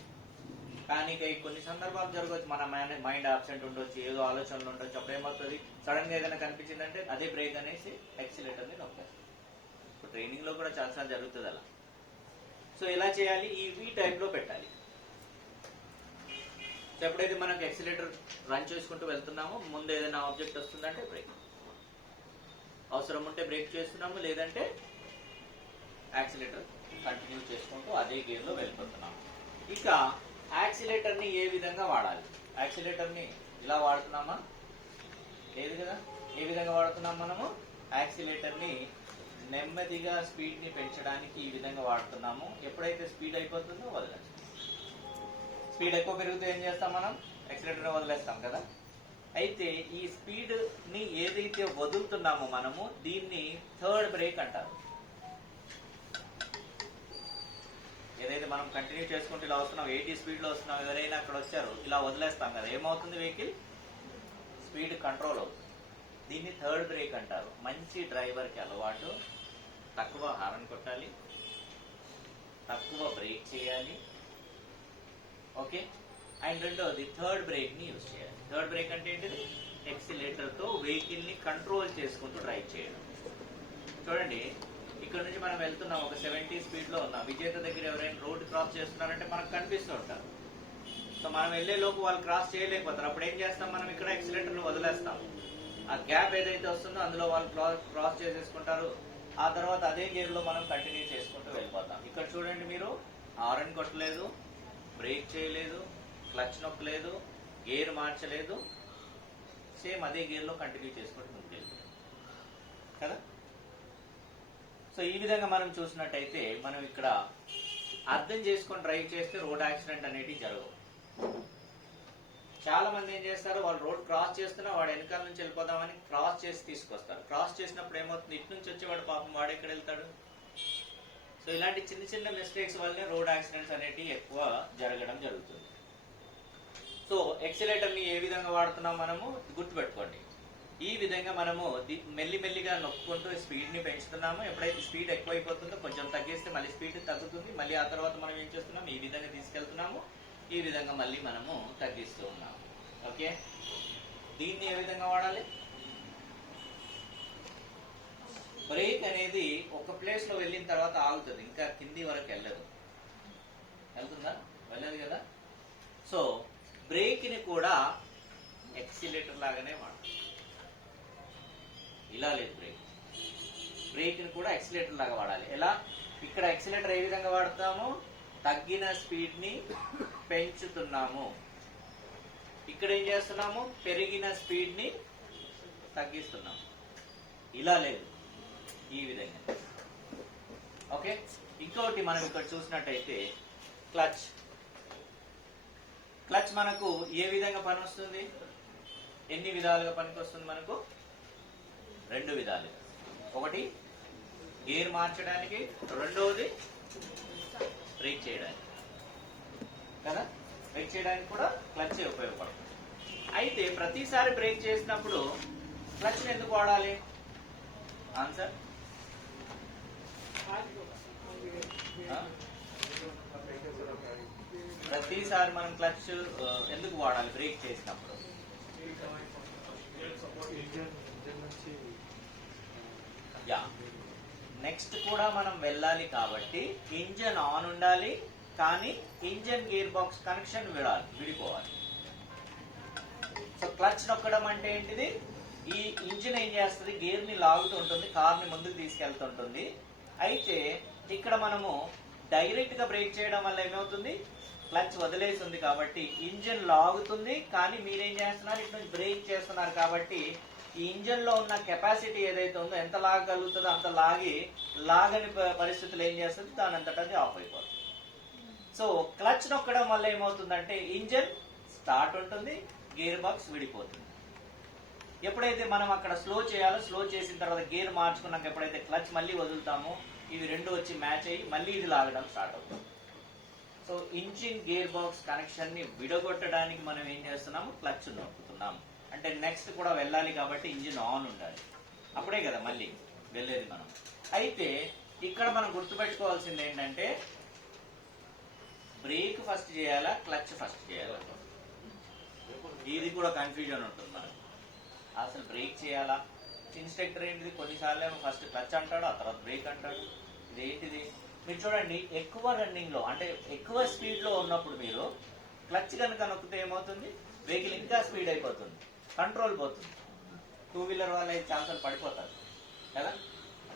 కానీ కొన్ని సందర్భాలు జరగవచ్చు, మన మైండ్ ఆబ్సెంట్ ఉండొచ్చు, ఏదో ఆలోచనలు ఉండొచ్చు, అప్పుడు ఏమవుతుంది, సడన్ గా ఏదైనా కనిపించిందంటే అదే బ్రేక్ అనేసి యాక్సిలేటర్ ని నొక్కేస్తాం. ట్రైనింగ్ లో కూడా చాలాసార్లు జరుగుతుంది అలా. సో ఎలా చేయాలి, ఈ వి టైప్ లో పెట్టాలి. సో ఎప్పుడైతే మనకు యాక్సిలేటర్ రన్ చేసుకుంటూ వెళ్తున్నామో, ముందు ఏదైనా ఆబ్జెక్ట్ వస్తుందంటే బ్రేక్, అవసరం ఉంటే బ్రేక్ చేస్తున్నాము, లేదంటే యాక్సిలేటర్ కంటిన్యూ చేసుకుంటూ అదే గేర్ లో వెళ్ళిపోతున్నాము. ఇక యాక్సిలేటర్ ని ఏ విధంగా వాడాలి, యాక్సిలేటర్ ని ఇలా వాడుతున్నామా, లేదు కదా. ఏ విధంగా వాడుతున్నాం మనము, యాక్సిలేటర్ ని నెమ్మదిగా స్పీడ్ ని పెంచడానికి ఈ విధంగా వాడుతున్నాము. ఎప్పుడైతే స్పీడ్ అయిపోతుందో వదిలేస్తాం. స్పీడ్ ఎక్కువ పెరిగితే ఏం చేస్తాం, మనం యాక్సిలేటర్ వదిలేస్తాం కదా. అయితే ఈ స్పీడ్ ని ఏదైతే వదులుతున్నామో మనము, దీన్ని థర్డ్ బ్రేక్ అంటారు. ఏదైతే మనం కంటిన్యూ చేసుకుంటూ ఇలా వస్తున్నాం, 80 స్పీడ్ లో వస్తున్నాం, ఎవరైనా అక్కడ వచ్చారు, ఇలా వదిలేస్తాం కదా, ఏమవుతుంది, వెహికల్ స్పీడ్ కంట్రోల్ అవుతుంది. దీన్ని థర్డ్ బ్రేక్ అంటారు. మంచి డ్రైవర్ కి అలవాటు, తక్కువ హారన్ కొట్టాలి, తక్కువ బ్రేక్ చేయాలి, ఓకే. అండ్ రెండోది థర్డ్ బ్రేక్ ని యూజ్ చేయాలి. థర్డ్ బ్రేక్ అంటే ఏంటిది, ఎక్సిలేటర్ తో వెహికల్ ని కంట్రోల్ చేసుకుంటూ డ్రైవ్ చేయడం. చూడండి, ఇక్కడ నుంచి మనం వెళ్తున్నాం, ఒక 70 స్పీడ్ లో ఉన్నాం, విజేత దగ్గర ఎవరైనా రోడ్డు క్రాస్ చేస్తున్నారంటే మనకు కనిపిస్తూ ఉంటారు. సో మనం వెళ్లే లోపు వాళ్ళు క్రాస్ చేయలేకపోతారు. అప్పుడు ఏం చేస్తాం, మనం ఇక్కడ యాక్సిలేటర్ వదిలేస్తాం. ఆ గ్యాప్ ఏదైతే వస్తుందో అందులో వాళ్ళు క్రాస్ చేసేసుకుంటారు. ఆ తర్వాత అదే గేర్ లో మనం కంటిన్యూ చేసుకుంటూ వెళ్ళిపోతాం. ఇక్కడ చూడండి, మీరు హారన్ కొట్టలేదు, బ్రేక్ చేయలేదు, క్లచ్ నొక్కలేదు, గేర్ మార్చలేదు, సేమ్ అదే గేర్ లో కంటిన్యూ చేసుకుంటూ ముందుకెళ్ళి కదా. సో ఈ విధంగా మనం చూసినట్టయితే మనం ఇక్కడ అర్థం చేసుకొని డ్రైవ్ చేస్తే రోడ్ యాక్సిడెంట్ అనేటివి జరగవు. చాలా మంది ఏం చేస్తారు, వాళ్ళు రోడ్ క్రాస్ చేస్తున్నా వాడు వెనకాల నుంచి వెళ్ళిపోదామని క్రాస్ చేసి తీసుకొస్తారు. క్రాస్ చేసినప్పుడు ఏమవుతుంది, ఇటు నుంచి వచ్చేవాడు పాపం వాడు ఎక్కడ వెళ్తాడు. సో ఇలాంటి చిన్న చిన్న మిస్టేక్స్ వల్లనే రోడ్ యాక్సిడెంట్స్ అనేటివి ఎక్కువ జరగడం జరుగుతుంది. సో ఎక్సిలేటర్ ని ఏ విధంగా వాడుతున్నాం మనము గుర్తుపెట్టుకోండి. ఈ విధంగా మనము మెల్లిమెల్లిగా నొక్కుంటూ స్పీడ్ ని పెంచుతున్నాము. ఎప్పుడైతే స్పీడ్ ఎక్కువైపోతుందో కొంచెం తగ్గిస్తే మళ్ళీ స్పీడ్ తగ్గుతుంది. మళ్ళీ ఆ తర్వాత మనం ఏం చేస్తున్నాం, ఈ విధంగా తీసుకెళ్తున్నాము, ఈ విధంగా మళ్ళీ మనము తగ్గిస్తూ ఉన్నాము. ఓకే, దీన్ని ఏ విధంగా వాడాలి? బ్రేక్ అనేది ఒక ప్లేస్ లో వెళ్ళిన తర్వాత ఆగుతుంది, ఇంకా కింది వరకు వెళ్ళదు. వెళ్తుందా? వెళ్ళదు కదా. సో బ్రేక్ ని కూడా ఎక్సిలేటర్ లాగానే వాడాలి. ఇలా లేదు, బ్రేక్ ని కూడా ఎక్సిలేటర్ లాగా వాడాలి. ఎలా? ఇక్కడ ఎక్సిలేటర్ ఏ విధంగా వాడతాము, తగ్గిన స్పీడ్ ని పెంచుతున్నాము. ఇక్కడ ఏం చేస్తున్నాము, పెరిగిన స్పీడ్ ని తగ్గిస్తున్నాము. ఇలా లేదు, ఈ విధంగా. ఓకే, ఇంకోటి మనం ఇక్కడ చూసినట్టయితే క్లచ్. క్లచ్ మనకు ఏ విధంగా పని వస్తుంది, ఎన్ని విధాలుగా పనికి వస్తుంది మనకు? 2 విధాలు. ఒకటి గేర్ మార్చడానికి, రెండవది బ్రేక్ చేయడానికి కదా. బ్రేక్ చేయడానికి కూడా క్లచ్ ఉపయోగపడుతుంది. అయితే ప్రతిసారి బ్రేక్ చేసినప్పుడు క్లచ్ ఎందుకు వాడాలి? ఆన్సర్, ప్రతిసారి మనం క్లచ్ ఎందుకు వాడాలి బ్రేక్ చేసినప్పుడు? యా, నెక్స్ట్ కూడా మనం వెళ్ళాలి కాబట్టి ఇంజన్ ఆన్ ఉండాలి, కానీ ఇంజన్ గేర్ బాక్స్ కనెక్షన్ విడిపోవాలి. సో క్లచ్ నొక్కడం అంటే ఏంటిది, ఈ ఇంజిన్ ఏం చేస్తుంది, గేర్ ని లాగుతూ ఉంటుంది, కార్ ని ముందుకు తీసుకెళ్తుంటుంది. అయితే ఇక్కడ మనము డైరెక్ట్ గా బ్రేక్ చేయడం వల్ల ఏమవుతుంది, క్లచ్ వదిలేస్తుంది కాబట్టి ఇంజిన్ లాగుతుంది, కానీ మీరేం చేస్తున్నారు, ఇటు నుంచి బ్రేక్ చేస్తున్నారు కాబట్టి ఈ ఇంజన్ లో ఉన్న కెపాసిటీ ఏదైతే ఉందో, ఎంత లాగగలుగుతుందో అంత లాగని పరిస్థితులు ఏం చేస్తుంది, దాని అంతటా అది ఆఫ్ అయిపోతుంది. సో క్లచ్ నొక్కడం వల్ల ఏమవుతుందంటే ఇంజన్ స్టార్ట్ ఉంటుంది, గేర్ బాక్స్ విడిపోతుంది. ఎప్పుడైతే మనం అక్కడ స్లో చేయాలో, స్లో చేసిన తర్వాత గేర్ మార్చుకున్నాక ఎప్పుడైతే క్లచ్ మళ్ళీ వదులుతామో, ఇవి రెండు వచ్చి మ్యాచ్ అయ్యి మళ్ళీ ఇది లాగడం స్టార్ట్ అవుతుంది. So engine gear box connection ని విడగొట్టడానికి మనం ఏం చేస్తున్నాము, క్లచ్ నొక్కుతున్నాము. అంటే నెక్స్ట్ కూడా వెళ్ళాలి కాబట్టి ఇంజిన్ ఆన్ ఉండాలి, అప్పుడే కదా మళ్ళీ వెళ్ళేది మనం. అయితే ఇక్కడ మనం గుర్తుపెట్టుకోవాల్సింది ఏంటంటే, బ్రేక్ ఫస్ట్ చేయాలా, క్లచ్ ఫస్ట్ చేయాలా? ఇది కూడా కన్ఫ్యూజన్ ఉంటుంది మనకు. అసలు బ్రేక్ చేయాలా? ఇన్స్ట్రక్టర్ ఏంటిది, కొన్నిసార్లు ఏమో ఫస్ట్ క్లచ్ అంటాడు, ఆ తర్వాత బ్రేక్ అంటాడు. ఇదేంటిది? మీరు చూడండి, ఎక్కువ రన్నింగ్ లో అంటే ఎక్కువ స్పీడ్ లో ఉన్నప్పుడు మీరు క్లచ్ కనుక నొక్కితే ఏమవుతుంది, వెహికల్ ఇంకా స్పీడ్ అయిపోతుంది, కంట్రోల్ పోతుంది. 2 వీలర్ వాళ్ళు అయితే ఛాన్సులు పడిపోతారు కదా.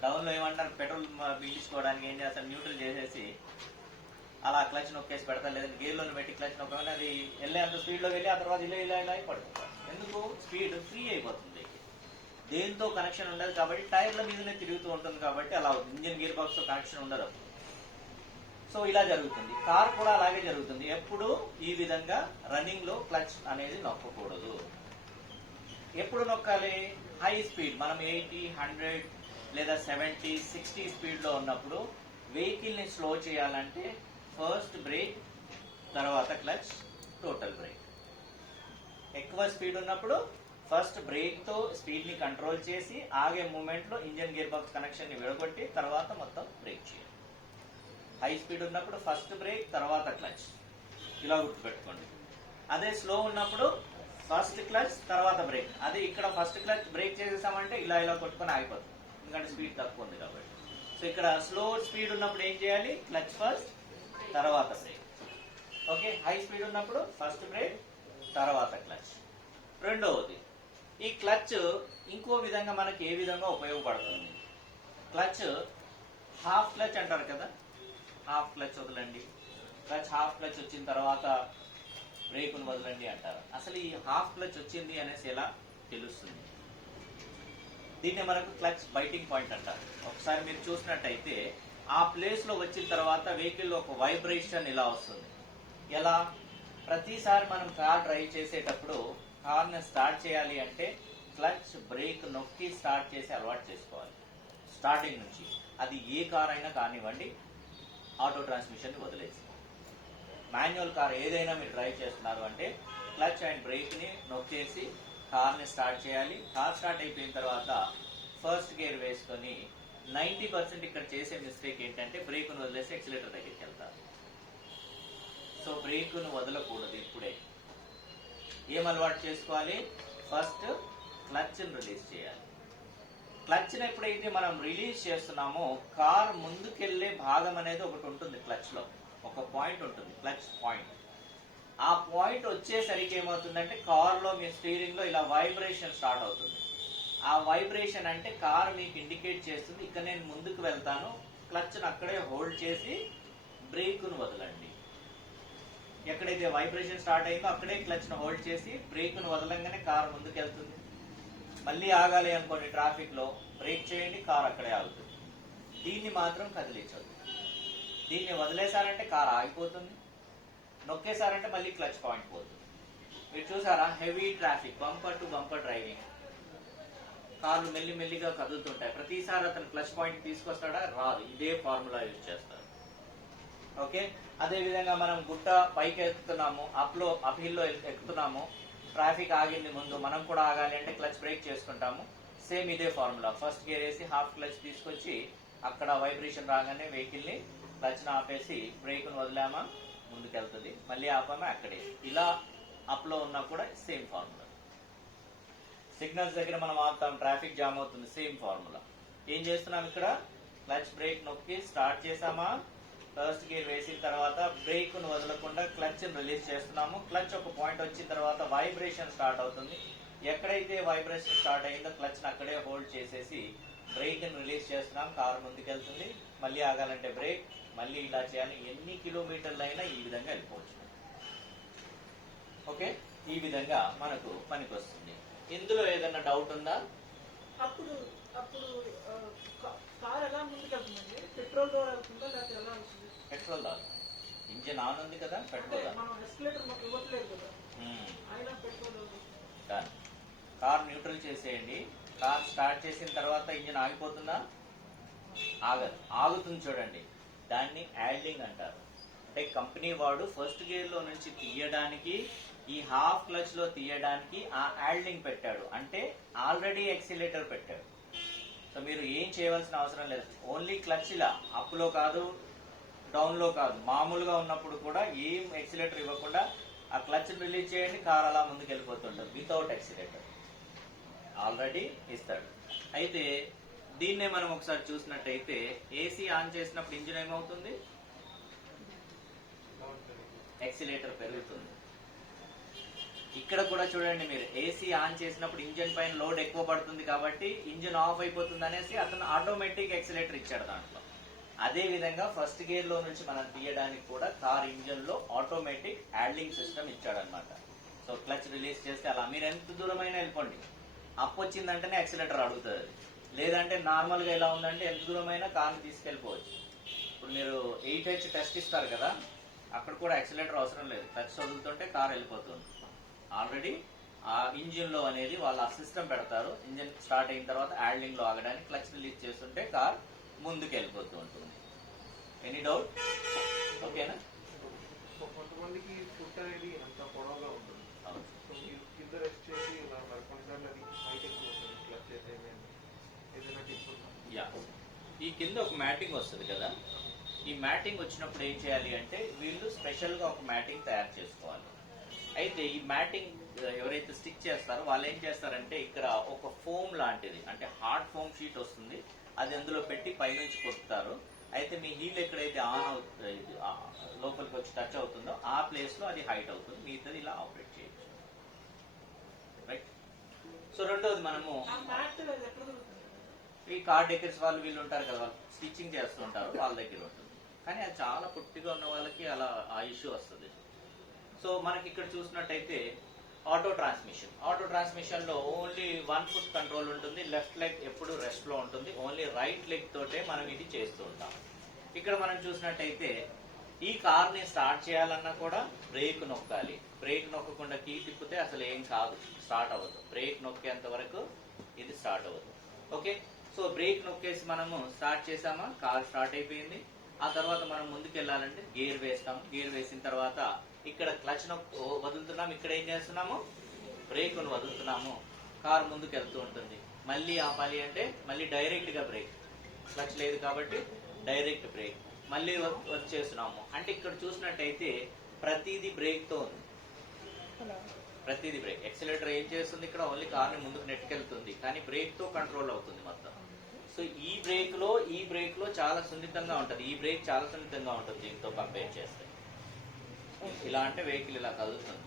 డౌన్ లో ఏమంటారు, పెట్రోల్ పీల్చుకోవడానికి ఏం చేస్తారు, న్యూట్రల్ చేసేసి అలా క్లచ్ నొక్కేసి పెడతారు, లేదంటే గేర్లో పెట్టి క్లచ్ నొక్కగానే అది వెళ్ళే అంత స్పీడ్ లో వెళ్ళి ఆ తర్వాత ఇలా పడిపోతారు. ఎందుకు? స్పీడ్ ఫ్రీ అయిపోతుంది, దేంతో కనెక్షన్ ఉండదు కాబట్టి, టైర్ల మీదనే తిరుగుతూ ఉంటుంది కాబట్టి అలా ఇంజిన్ గేర్ బాక్స్ తో కనెక్షన్ ఉండదు. సో ఇలా జరుగుతుంది. కార్ కూడా అలాగే జరుగుతుంది. ఎప్పుడు ఈ విధంగా రన్నింగ్ లో క్లచ్ అనేది నొక్కకూడదు. ఎప్పుడు నొక్కాలి? హై స్పీడ్, మనం 80, 100 లేదా 70, 60 స్పీడ్ లో ఉన్నప్పుడు వెహికల్ ని స్లో చేయాలంటే ఫస్ట్ బ్రేక్, తర్వాత క్లచ్, టోటల్ బ్రేక్. ఎక్కువ స్పీడ్ ఉన్నప్పుడు ఫస్ట్ బ్రేక్ తో స్పీడ్ ని కంట్రోల్ చేసి ఆగే మూమెంట్ లో ఇంజన్ గేర్ బాక్స్ కనెక్షన్ ని విడగొట్టి తర్వాత మొత్తం బ్రేక్ చేయాలి. హై స్పీడ్ ఉన్నప్పుడు ఫస్ట్ బ్రేక్, తర్వాత క్లచ్, ఇలా గుర్తుపెట్టుకోండి. అదే స్లో ఉన్నప్పుడు ఫస్ట్ క్లచ్, తర్వాత బ్రేక్. అదే ఇక్కడ ఫస్ట్ క్లచ్ బ్రేక్ చేసేసామంటే ఇలా కొట్టుకొని ఆగిపోతుంది, ఎందుకంటే స్పీడ్ తక్కువ ఉంది కాబట్టి. సో ఇక్కడ స్లో స్పీడ్ ఉన్నప్పుడు ఏం చేయాలి, క్లచ్ ఫస్ట్, తర్వాత బ్రేక్. ఓకే, హై స్పీడ్ ఉన్నప్పుడు ఫస్ట్ బ్రేక్, తర్వాత క్లచ్. రెండవది, ఈ క్లచ్ ఇంకో విధంగా మనకి ఏ విధంగా ఉపయోగపడుతుంది. క్లచ్ హాఫ్ క్లచ్ అంటారు కదా, హాఫ్ క్లచ్ వదలండి, క్లచ్ హాఫ్ క్లచ్ వచ్చిన తర్వాత బ్రేక్ను వదలండి అంటారు. అసలు ఈ హాఫ్ క్లచ్ వచ్చింది అనేసి ఎలా తెలుస్తుంది? దీన్ని మనకు క్లచ్ బైటింగ్ పాయింట్ అంటారు. ఒకసారి మీరు చూసినట్టయితే ఆ ప్లేస్ లో వచ్చిన తర్వాత వెహికల్ ఒక వైబ్రేషన్ ఇలా వస్తుంది. ఎలా? ప్రతిసారి మనం కార్ డ్రైవ్ చేసేటప్పుడు కార్ని స్టార్ట్ చేయాలి అంటే క్లచ్ బ్రేక్ నొక్కి స్టార్ట్ చేసి అలవాటు చేసుకోవాలి స్టార్టింగ్ నుంచి. అది ఏ కార్ అయినా కానివ్వండి, ఆటో ట్రాన్స్మిషన్ వదిలేసి. మాన్యువల్ కార్ ఏదైనా మీరు డ్రైవ్ చేస్తున్నారు అంటే క్లచ్ అండ్ బ్రేక్ని నొక్కేసి కార్ని స్టార్ట్ చేయాలి. కార్ స్టార్ట్ అయిపోయిన తర్వాత ఫస్ట్ గేర్ వేసుకొని 90% ఇక్కడ చేసే మిస్టేక్ ఏంటంటే బ్రేక్ను వదిలేసి ఎక్సిలేటర్ దగ్గరికి వెళ్తారు. సో బ్రేక్ను వదలకూడదు. ఇప్పుడే ఏం అలవాటు చేసుకోవాలి? ఫస్ట్ క్లచ్ని రిలీజ్ చేయాలి. క్లచ్ని ఎప్పుడైతే మనం రిలీజ్ చేస్తున్నామో కార్ ముందుకెళ్లే భాగం అనేది ఒకటి ఉంటుంది. క్లచ్లో ఒక పాయింట్ ఉంటుంది, క్లచ్ పాయింట్. ఆ పాయింట్ వచ్చేసరికి ఏమవుతుందంటే కార్లో మీ స్టీరింగ్లో ఇలా వైబ్రేషన్ స్టార్ట్ అవుతుంది. ఆ వైబ్రేషన్ అంటే కార్ మీకు ఇండికేట్ చేస్తుంది ఇక్కడ నేను ముందుకు వెళ్తాను, క్లచ్ను అక్కడే హోల్డ్ చేసి బ్రేక్ను వదలండి. ఎక్కడైతే వైబ్రేషన్ స్టార్ట్ అయిందో అక్కడే క్లచ్ను హోల్డ్ చేసి బ్రేక్ను వదలంగానే కార్ ముందుకు వెళ్తుంది. మళ్ళీ ఆగాలి అనుకోండి ట్రాఫిక్లో, బ్రేక్ చేయండి, కార్ అక్కడే ఆగుతుంది. దీన్ని మాత్రం కదిలించదు. దీన్ని వదిలేశారంటే కార్ ఆగిపోతుంది, నొక్కేశారంటే మళ్ళీ క్లచ్ పాయింట్ పోతుంది. మీరు చూసారా heavy traffic, bumper to bumper driving, కార్లు మెల్లిమెల్లిగా కదులుతుంటాయి. ప్రతిసారి అతను క్లచ్ పాయింట్ తీసుకొస్తాడా? రాదు. ఇదే ఫార్ములా యూజ్ చేస్తారు. ఓకే, అదే విధంగా మనం గుట్ట పైకి ఎక్కుతున్నాము, అప్ హిల్లో ఎక్కుతున్నాము, ట్రాఫిక్ ఆగింది ముందు, మనం కూడా ఆగాలి అంటే క్లచ్ బ్రేక్ చేసుకుంటాము. సేమ్ ఇదే ఫార్ములా. ఫస్ట్ గేర్ వేసి హాఫ్ క్లచ్ తీసుకొచ్చి అక్కడ వైబ్రేషన్ రాగానే వెహికల్ని క్లచ్ను ఆపేసి బ్రేక్ను వదిలామా ముందుకెళ్తుంది, మళ్ళీ ఆపామా అక్కడే. ఇలా అప్లో ఉన్నా కూడా సేమ్ ఫార్ములా. సిగ్నల్స్ దగ్గర మనం ఆపుతాం, ట్రాఫిక్ జామ్ అవుతుంది, సేమ్ ఫార్ములా. ఏం చేస్తున్నాం ఇక్కడ? క్లచ్ బ్రేక్ నొక్కి స్టార్ట్ చేసామా, ఫస్ట్ గేర్ వేసిన తర్వాత బ్రేక్ను వదలకుండా క్లచ్ని రిలీజ్ చేస్తున్నాము. క్లచ్ ఒక పాయింట్ వచ్చిన తర్వాత వైబ్రేషన్ స్టార్ట్ అవుతుంది. ఎక్కడైతే వైబ్రేషన్ స్టార్ట్ అయిందో క్లచ్ని అక్కడే హోల్డ్ చేసేసి బ్రేక్ని రిలీజ్ చేస్తున్నాం, కారు ముందుకెళ్తుంది. మళ్ళీ ఆగాలంటే బ్రేక్, మళ్ళీ ఇలా చేయాలి. ఎన్ని కిలోమీటర్లు అయినా ఈ విధంగా వెళ్ళిపోవచ్చు. ఓకే, ఈ విధంగా మనకు పనికి వస్తుంది. ఇందులో ఏదైనా డౌట్ ఉందా? అప్పుడు కార్ ఎలా ముందుకెళ్తుందండి? పెట్రోల్ ద్వారా వెళ్తుందా లేకపోతే ఎలా వెళ్తుంది? పెట్రోల్ ద్వారా. ఇంజిన్ ఆన్ ఉంది కదా, పెట్రోల్ ద్వారా. మనం ఎస్కలేటర్ ఇవ్వట్లేదు కదా, అయినా పెట్రోల్. కార్ న్యూట్రల్ చేసేయండి. కార్ స్టార్ట్ చేసిన తర్వాత ఇంజిన్ ఆగిపోతుందా? ఆగదు. ఆగుతుంది చూడండి, దాన్ని యాడ్లింగ్ అంటారు. అంటే కంపెనీ వాడు ఫస్ట్ గేర్ లో నుంచి తీయడానికి, ఈ హాఫ్ క్లచ్ లో తీయడానికి ఆ యాడ్లింగ్ పెట్టాడు. అంటే ఆల్రెడీ ఎక్సిలేటర్ పెట్టాడు. సో మీరు ఏం చేయవలసిన అవసరం లేదు. ఓన్లీ క్లచ్ ఇలా అప్ లో కాదు, డౌన్ లో కాదు, మామూలుగా ఉన్నప్పుడు కూడా ఏం ఎక్సిలేటర్ ఇవ్వకుండా ఆ క్లచ్ రిలీజ్ చేయండి, కార్ అలా ముందుకు వెళ్ళిపోతుంటారు వితౌట్ ఎక్సిలేటర్. ఆల్రెడీ ఇస్తాడు. అయితే దీన్నే మనం ఒకసారి చూసినట్టయితే ఏసీ ఆన్ చేసినప్పుడు ఇంజిన్ ఏమవుతుంది? ఎక్సిలేటర్ పెరుగుతుంది. ఇక్కడ కూడా చూడండి మీరు, ఏసీ ఆన్ చేసినప్పుడు ఇంజిన్ పైన లోడ్ ఎక్కువ పడుతుంది కాబట్టి ఇంజిన్ ఆఫ్ అయిపోతుంది అనేసి అతను ఆటోమేటిక్ ఎక్సిలేటర్ ఇచ్చాడు దాంట్లో. అదే విధంగా ఫస్ట్ గేర్ లో నుంచి మనం తీయడానికి కూడా కార్ ఇంజిన్ లో ఆటోమేటిక్ హ్యాండ్లింగ్ సిస్టమ్ ఇచ్చాడనమాట. సో క్లచ్ రిలీజ్ చేస్తే అలా మీరు ఎంత దూరమైనా వెళ్ళిపోండి, అప్ వచ్చిందంటేనే ఎక్సిలేటర్ అడుగుతుంది. లేదంటే నార్మల్ గా ఎలా ఉందంటే ఎంత దూరమైనా కార్ని తీసుకెళ్ళిపోవచ్చు. ఇప్పుడు మీరు 8H టెస్ట్ ఇస్తారు కదా, అక్కడ కూడా ఎక్సిలేటర్ అవసరం లేదు, క్లచ్ వదులుతుంటే కార్ వెళ్ళిపోతుంది. ఆల్రెడీ ఆ ఇంజిన్ లో అనేది వాళ్ళు ఆ సిస్టమ్ పెడతారు. ఇంజిన్ స్టార్ట్ అయిన తర్వాత హ్యాండ్లింగ్ లో ఆగడానికి క్లచ్ రిలీజ్ చేస్తుంటే కార్ ముందుకు వెళ్ళిపోతూ ఉంటుంది. Any doubt? ఓకేనా? కొంతమందికి ఫుట్ అనేది అంత పొడవుగా ఉంటుంది. కింద రెస్ట్ చేసి కొన్నిసార్లు అది హైట్ ఎక్కువ ఉంటుంది. క్లచ్ అయితే ఏదైనా టిప్ ఉందా? యా, ఈ కింద ఒక మ్యాటింగ్ వస్తుంది కదా, ఈ మ్యాటింగ్ వచ్చినప్పుడు ఏం చేయాలి అంటే వీళ్ళు స్పెషల్ గా ఒక మ్యాటింగ్ తయారు చేసుకోవాలి. అయితే ఈ మ్యాటింగ్ ఎవరైతే స్టిక్ చేస్తారో వాళ్ళు ఏం చేస్తారంటే ఇక్కడ ఒక ఫోమ్ లాంటిది, అంటే హార్డ్ ఫోమ్ షీట్ వస్తుంది, అది అందులో పెట్టి పైనుంచి కొట్టుతారు. అయితే మీ హీల్ ఎక్కడైతే ఆన్ అవుతుంది, లోపలికి వచ్చి టచ్ అవుతుందో ఆ ప్లేస్ లో అది హైట్ అవుతుంది, మిగతాది ఇలా ఆపరేట్ చేయొచ్చు. రైట్. సో రెండోది మనము ఈ కార్ డెకర్స్ వాళ్ళు వీళ్ళు ఉంటారు కదా, వాళ్ళు స్టిచ్చింగ్ చేస్తూ ఉంటారు, వాళ్ళ దగ్గర ఉంటుంది. కానీ అది చాలా పుట్టిగా ఉన్న వాళ్ళకి అలా ఆ ఇష్యూ వస్తుంది. సో మనకి ఇక్కడ చూసినట్టయితే ఆటో ట్రాన్స్మిషన్ లో ఓన్లీ 1 ఫుట్ కంట్రోల్ ఉంటుంది. లెఫ్ట్ లెగ్ ఎప్పుడు రెస్ట్ లో ఉంటుంది. ఓన్లీ రైట్ లెగ్ తోటే మనం ఇది చేస్తూ ఉంటాం. ఇక్కడ మనం చూసినట్టయితే ఈ కార్ ని స్టార్ట్ చేయాలన్నా కూడా బ్రేక్ నొక్కాలి. బ్రేక్ నొక్కకుండా కీ తిప్పితే అసలు ఏం కాదు, స్టార్ట్ అవ్వదు. బ్రేక్ నొక్కేంత వరకు ఇది స్టార్ట్ అవ్వదు. ఓకే, సో బ్రేక్ నొక్కేసి మనము స్టార్ట్ చేసామా, కార్ స్టార్ట్ అయిపోయింది. ఆ తర్వాత మనం ముందుకు వెళ్ళాలంటే గేర్ వేస్తాము. గేర్ వేసిన తర్వాత ఇక్కడ క్లచ్ వదులుతున్నాము, ఇక్కడ ఏం చేస్తున్నాము, బ్రేక్ వదులుతున్నాము. కార్ ముందుకు వెళ్తూ ఉంటుంది. మళ్ళీ ఆపాలి అంటే మళ్ళీ డైరెక్ట్ గా బ్రేక్, క్లచ్ లేదు కాబట్టి డైరెక్ట్ బ్రేక్. మళ్ళీ వచ్చేస్తున్నాము అంటే ఇక్కడ చూసినట్టయితే ప్రతిదీ బ్రేక్ తో ఉంది. ప్రతిదీ బ్రేక్. ఎక్సిలేటర్ ఏం చేస్తుంది, ఇక్కడ ఓన్లీ కార్ ని ముందుకు నెట్టుకెళ్తుంది, కానీ బ్రేక్ తో కంట్రోల్ అవుతుంది మొత్తం. సో ఈ బ్రేక్ లో చాలా సున్నితంగా ఉంటుంది. ఈ బ్రేక్ చాలా సున్నితంగా ఉంటుంది దీంతో కంపేర్ చేస్తే. ఇలా అంటే వెహికల్ ఇలా కదులుతుంది,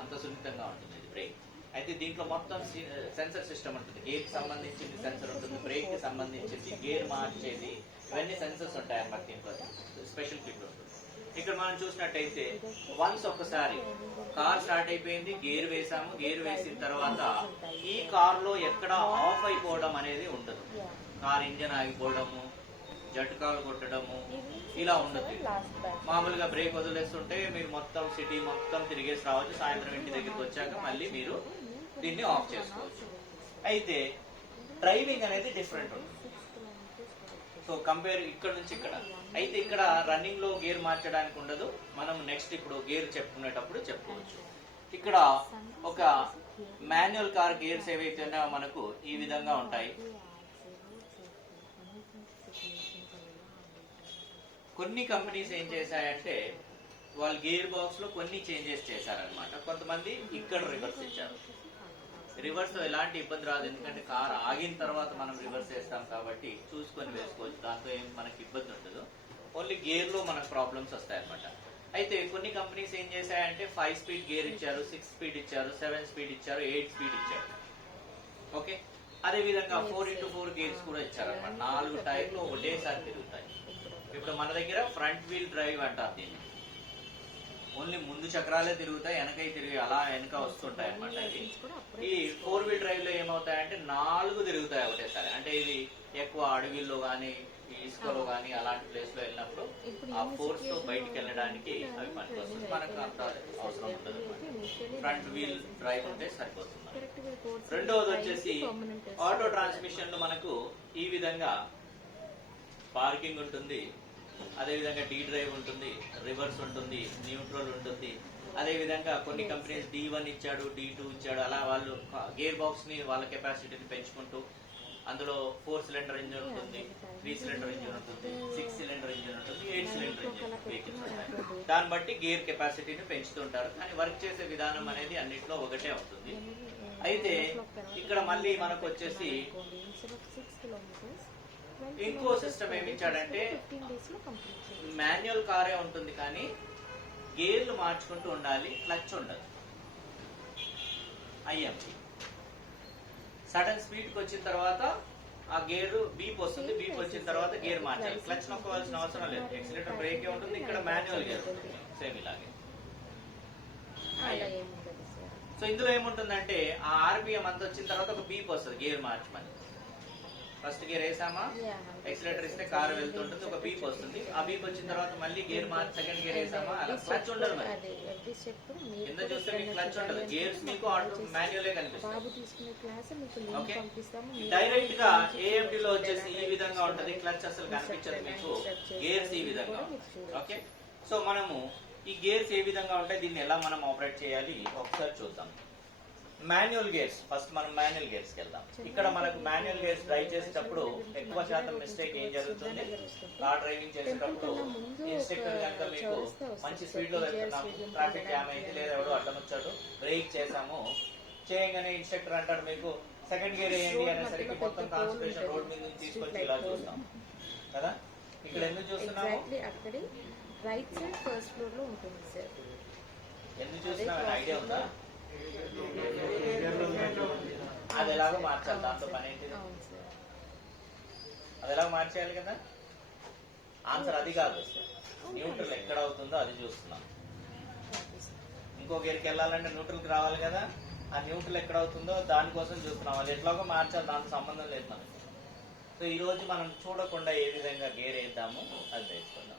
అంత సున్నితంగా ఉంటుంది ఇది బ్రేక్. అయితే దీంట్లో మొత్తం సెన్సర్ సిస్టమ్ ఉంటుంది. గేర్ కి సంబంధించింది సెన్సర్ ఉంటుంది, బ్రేక్ కి సంబంధించింది, గేర్ మార్చేది, ఇవన్నీ సెన్సర్స్ ఉంటాయి అన్నమాట. దీంట్లో స్పెషల్ కిట్ ఉంటుంది. ఇక్కడ మనం చూసినట్టయితే వన్స్ ఒకసారి కార్ స్టార్ట్ అయిపోయింది, గేర్ వేసాము. గేర్ వేసిన తర్వాత ఈ కార్ లో ఎక్కడ ఆఫ్ అయిపోవడం అనేది ఉండదు. కార్ ఇంజన్ ఆగిపోవడము, జట్కాలు కొట్టడము ఇలా ఉండదు. మామూలుగా బ్రేక్ వదిలేస్తుంటే మీరు మొత్తం సిటీ మొత్తం తిరిగేసి రావచ్చు. సాయంత్రం ఇంటి దగ్గరికి వచ్చాక మళ్ళీ మీరు దీన్ని ఆఫ్ చేసుకోవచ్చు. అయితే డ్రైవింగ్ అనేది డిఫరెంట్ ఉంటుంది. సో కంపేర్ ఇక్కడ నుంచి ఇక్కడ. అయితే ఇక్కడ రన్నింగ్ లో గేర్ మార్చడానికి ఉండదు. మనం నెక్స్ట్ ఇప్పుడు గేర్ చెప్పుకునేటప్పుడు చెప్పుకోవచ్చు. ఇక్కడ ఒక మాన్యువల్ కార్ గేర్స్ ఏవైతే ఉన్నాయో మనకు ఈ విధంగా ఉంటాయి. కొన్ని కంపెనీస్ ఏం చేశాయంటే వాళ్ళు గేర్ బాక్స్ లో కొన్ని చేంజెస్ చేశారనమాట. కొంతమంది ఇక్కడ రివర్స్ ఇచ్చారు. రివర్స్ లో ఎలాంటి ఇబ్బంది రాదు, ఎందుకంటే కార్ ఆగిన తర్వాత మనం రివర్స్ వేస్తాం కాబట్టి చూసుకొని వేసుకోవచ్చు. దాంతో ఏం మనకి ఇబ్బంది ఉండదు. ఓన్లీ గేర్ లో మనకు ప్రాబ్లమ్స్ వస్తాయి అనమాట. అయితే కొన్ని కంపెనీస్ ఏం చేశాయంటే 5 స్పీడ్ గేర్ ఇచ్చారు, 6 స్పీడ్ ఇచ్చారు, 7 స్పీడ్ ఇచ్చారు, 8 స్పీడ్ ఇచ్చారు. ఓకే, అదే విధంగా 4x4 గేర్స్ కూడా ఇచ్చారనమాట. 4 టైర్లు ఒకటేసారి తిరుగుతాయి. ఇప్పుడు మన దగ్గర ఫ్రంట్ వీల్ డ్రైవ్ అంటారు దీన్ని. ఓన్లీ ముందు చక్రాలే తిరుగుతాయి, వెనకై తిరిగి అలా వెనక వస్తుంటాయి అనమాట. ఇది ఈ 4 వీల్ డ్రైవ్ లో ఏమవుతాయంటే 4 తిరుగుతాయి ఒకటేసారి. అంటే ఇది ఎక్కువ అడవిల్లో గానీ ఇసుకలో గానీ అలాంటి ప్లేస్ లో వెళ్ళినప్పుడు ఆ ఫోర్స్ తో బయటికి వెళ్ళడానికి అవి పనికొస్తుంది. మనకు అంత అవసరం ఉండదు. ఫ్రంట్ వీల్ డ్రైవ్ ఉంటే సరిపోతుంది. రెండవది వచ్చేసి ఆటో ట్రాన్స్మిషన్ లో మనకు ఈ విధంగా పార్కింగ్ ఉంటుంది, అదే విధంగా డీ డ్రైవ్ ఉంటుంది, రివర్స్ ఉంటుంది, న్యూట్రల్ ఉంటుంది. అదే విధంగా కొన్ని కంపెనీస్ D1 ఇచ్చాడు, D2 ఇచ్చాడు. అలా వాళ్ళు గేర్ బాక్స్ ని వాళ్ళ కెపాసిటీని పెంచుకుంటూ అందులో 4 సిలిండర్ ఇంజిన్ ఉంటుంది, 3 సిలిండర్ ఇంజిన్ ఉంటుంది, 6 సిలిండర్ ఇంజిన్ ఉంటుంది, 8 సిలిండర్ ఇంజిన్ వెహికల్స్ ఉంటాయి. దాన్ని బట్టి గేర్ కెపాసిటీని పెంచుతుంటారు. కానీ వర్క్ చేసే విధానం అనేది అన్నిట్లో ఒకటే ఉంటుంది. అయితే ఇక్కడ మళ్ళీ మనకు వచ్చేసి ఇంకో సిస్టమ్ ఏమి ఇచ్చాడంటే మాన్యువల్ కారే ఉంటుంది కానీ గేర్లు మార్చుకుంటూ ఉండాలి, క్లచ్ ఉండదు. ఐఎంపి సడన్ స్పీడ్ కి వచ్చిన తర్వాత ఆ గేర్ బీప్ వస్తుంది. బీప్ వచ్చిన తర్వాత గేర్ మార్చాలి. క్లచ్ నొక్కవలసిన అవసరం లేదు. ఎక్సిలేటర్ బ్రేకే ఉంటుంది. ఇక్కడ మాన్యువల్ గేర్ ఉంటుంది, సేమ్ ఇలాగే. సో ఇందులో ఏముంటుందంటే ఆ ఆర్పిఎం అంత వచ్చిన తర్వాత ఒక బీప్ వస్తుంది గేర్ మార్చమని. ఫస్ట్ గేర్ వేసామా, ఎక్సిలేటర్ ఇస్తే కారు వెళ్తుంటుంది, ఒక బీప్ వస్తుంది. ఆ బీప్ వచ్చిన తర్వాత మళ్ళీ గేర్ మార్చి సెకండ్ గేర్ వేసామా, అలా క్లచ్ ఉండదు. మరి కింద చూస్తే మీకు క్లచ్ ఉండదు. గేర్స్ మీకు మాన్యువలే కనిపిస్తుంది. ఓకే, డైరెక్ట్ గా ఏఎండి లో వచ్చేసి ఈ విధంగా ఉంటది. క్లచ్ అసలు కనిపించదు మీకు, గేర్స్ ఈ విధంగా. ఓకే, సో మనము ఈ గేర్స్ ఏ విధంగా ఉంటాయి, దీన్ని ఎలా మనం ఆపరేట్ చేయాలి ఒకసారి చూద్దాం. మాన్యువల్ గేర్స్, ఫస్ట్ మనం మాన్యువల్ గేర్స్ కి వెళ్దాం. ఇక్కడ మనకు మాన్యువల్ గేర్స్ డ్రైవ్ చేసేటప్పుడు ఎక్కువ శాతం మిస్టేక్ ఏం జరుగుతుంది, కార్ డ్రైవింగ్ చేసేటప్పుడు ఇన్స్ట్రక్టర్ కనుక మీకు మంచి స్పీడ్ లో వెళ్తున్నాము, ట్రాఫిక్ జామ్ అయింది లేదా ఎవడో అడ్డం వచ్చాడు, బ్రేక్ చేసాము, చేయగానే ఇన్స్ట్రక్టర్ అంటాడు మీకు సెకండ్ గేర్ వేయండి అనేసరికి మొత్తం కాన్సన్ట్రేషన్ రోడ్ మీద నుంచి తీసుకొచ్చి ఇలా చూస్తాం కదా. ఇక్కడ ఎందుకు చూస్తున్నాము, రైట్ సైడ్ ఫస్ట్ ఫ్లోర్ లో ఉంటుంది సార్. ఎందుకు చూస్తున్నాం ఐడియా ఉందా? అది ఎలాగో మార్చాలి, దాంతో పని ఏంటిది, అది ఎలాగో మార్చేయాలి కదా. ఆన్సర్ అది కాదు, న్యూట్రల్ ఎక్కడ అవుతుందో అది చూస్తున్నాం. ఇంకో గేర్కి వెళ్ళాలంటే న్యూట్రల్ కి రావాలి కదా, ఆ న్యూట్రల్ ఎక్కడ అవుతుందో దానికోసం చూస్తున్నాం. అది ఎట్లాగో మార్చాలి, దాంతో సంబంధం లేదు మనకి. సో ఈ రోజు మనం చూడకుండా ఏ విధంగా గేర్ వేద్దాము అది తెలుసుకుందాం.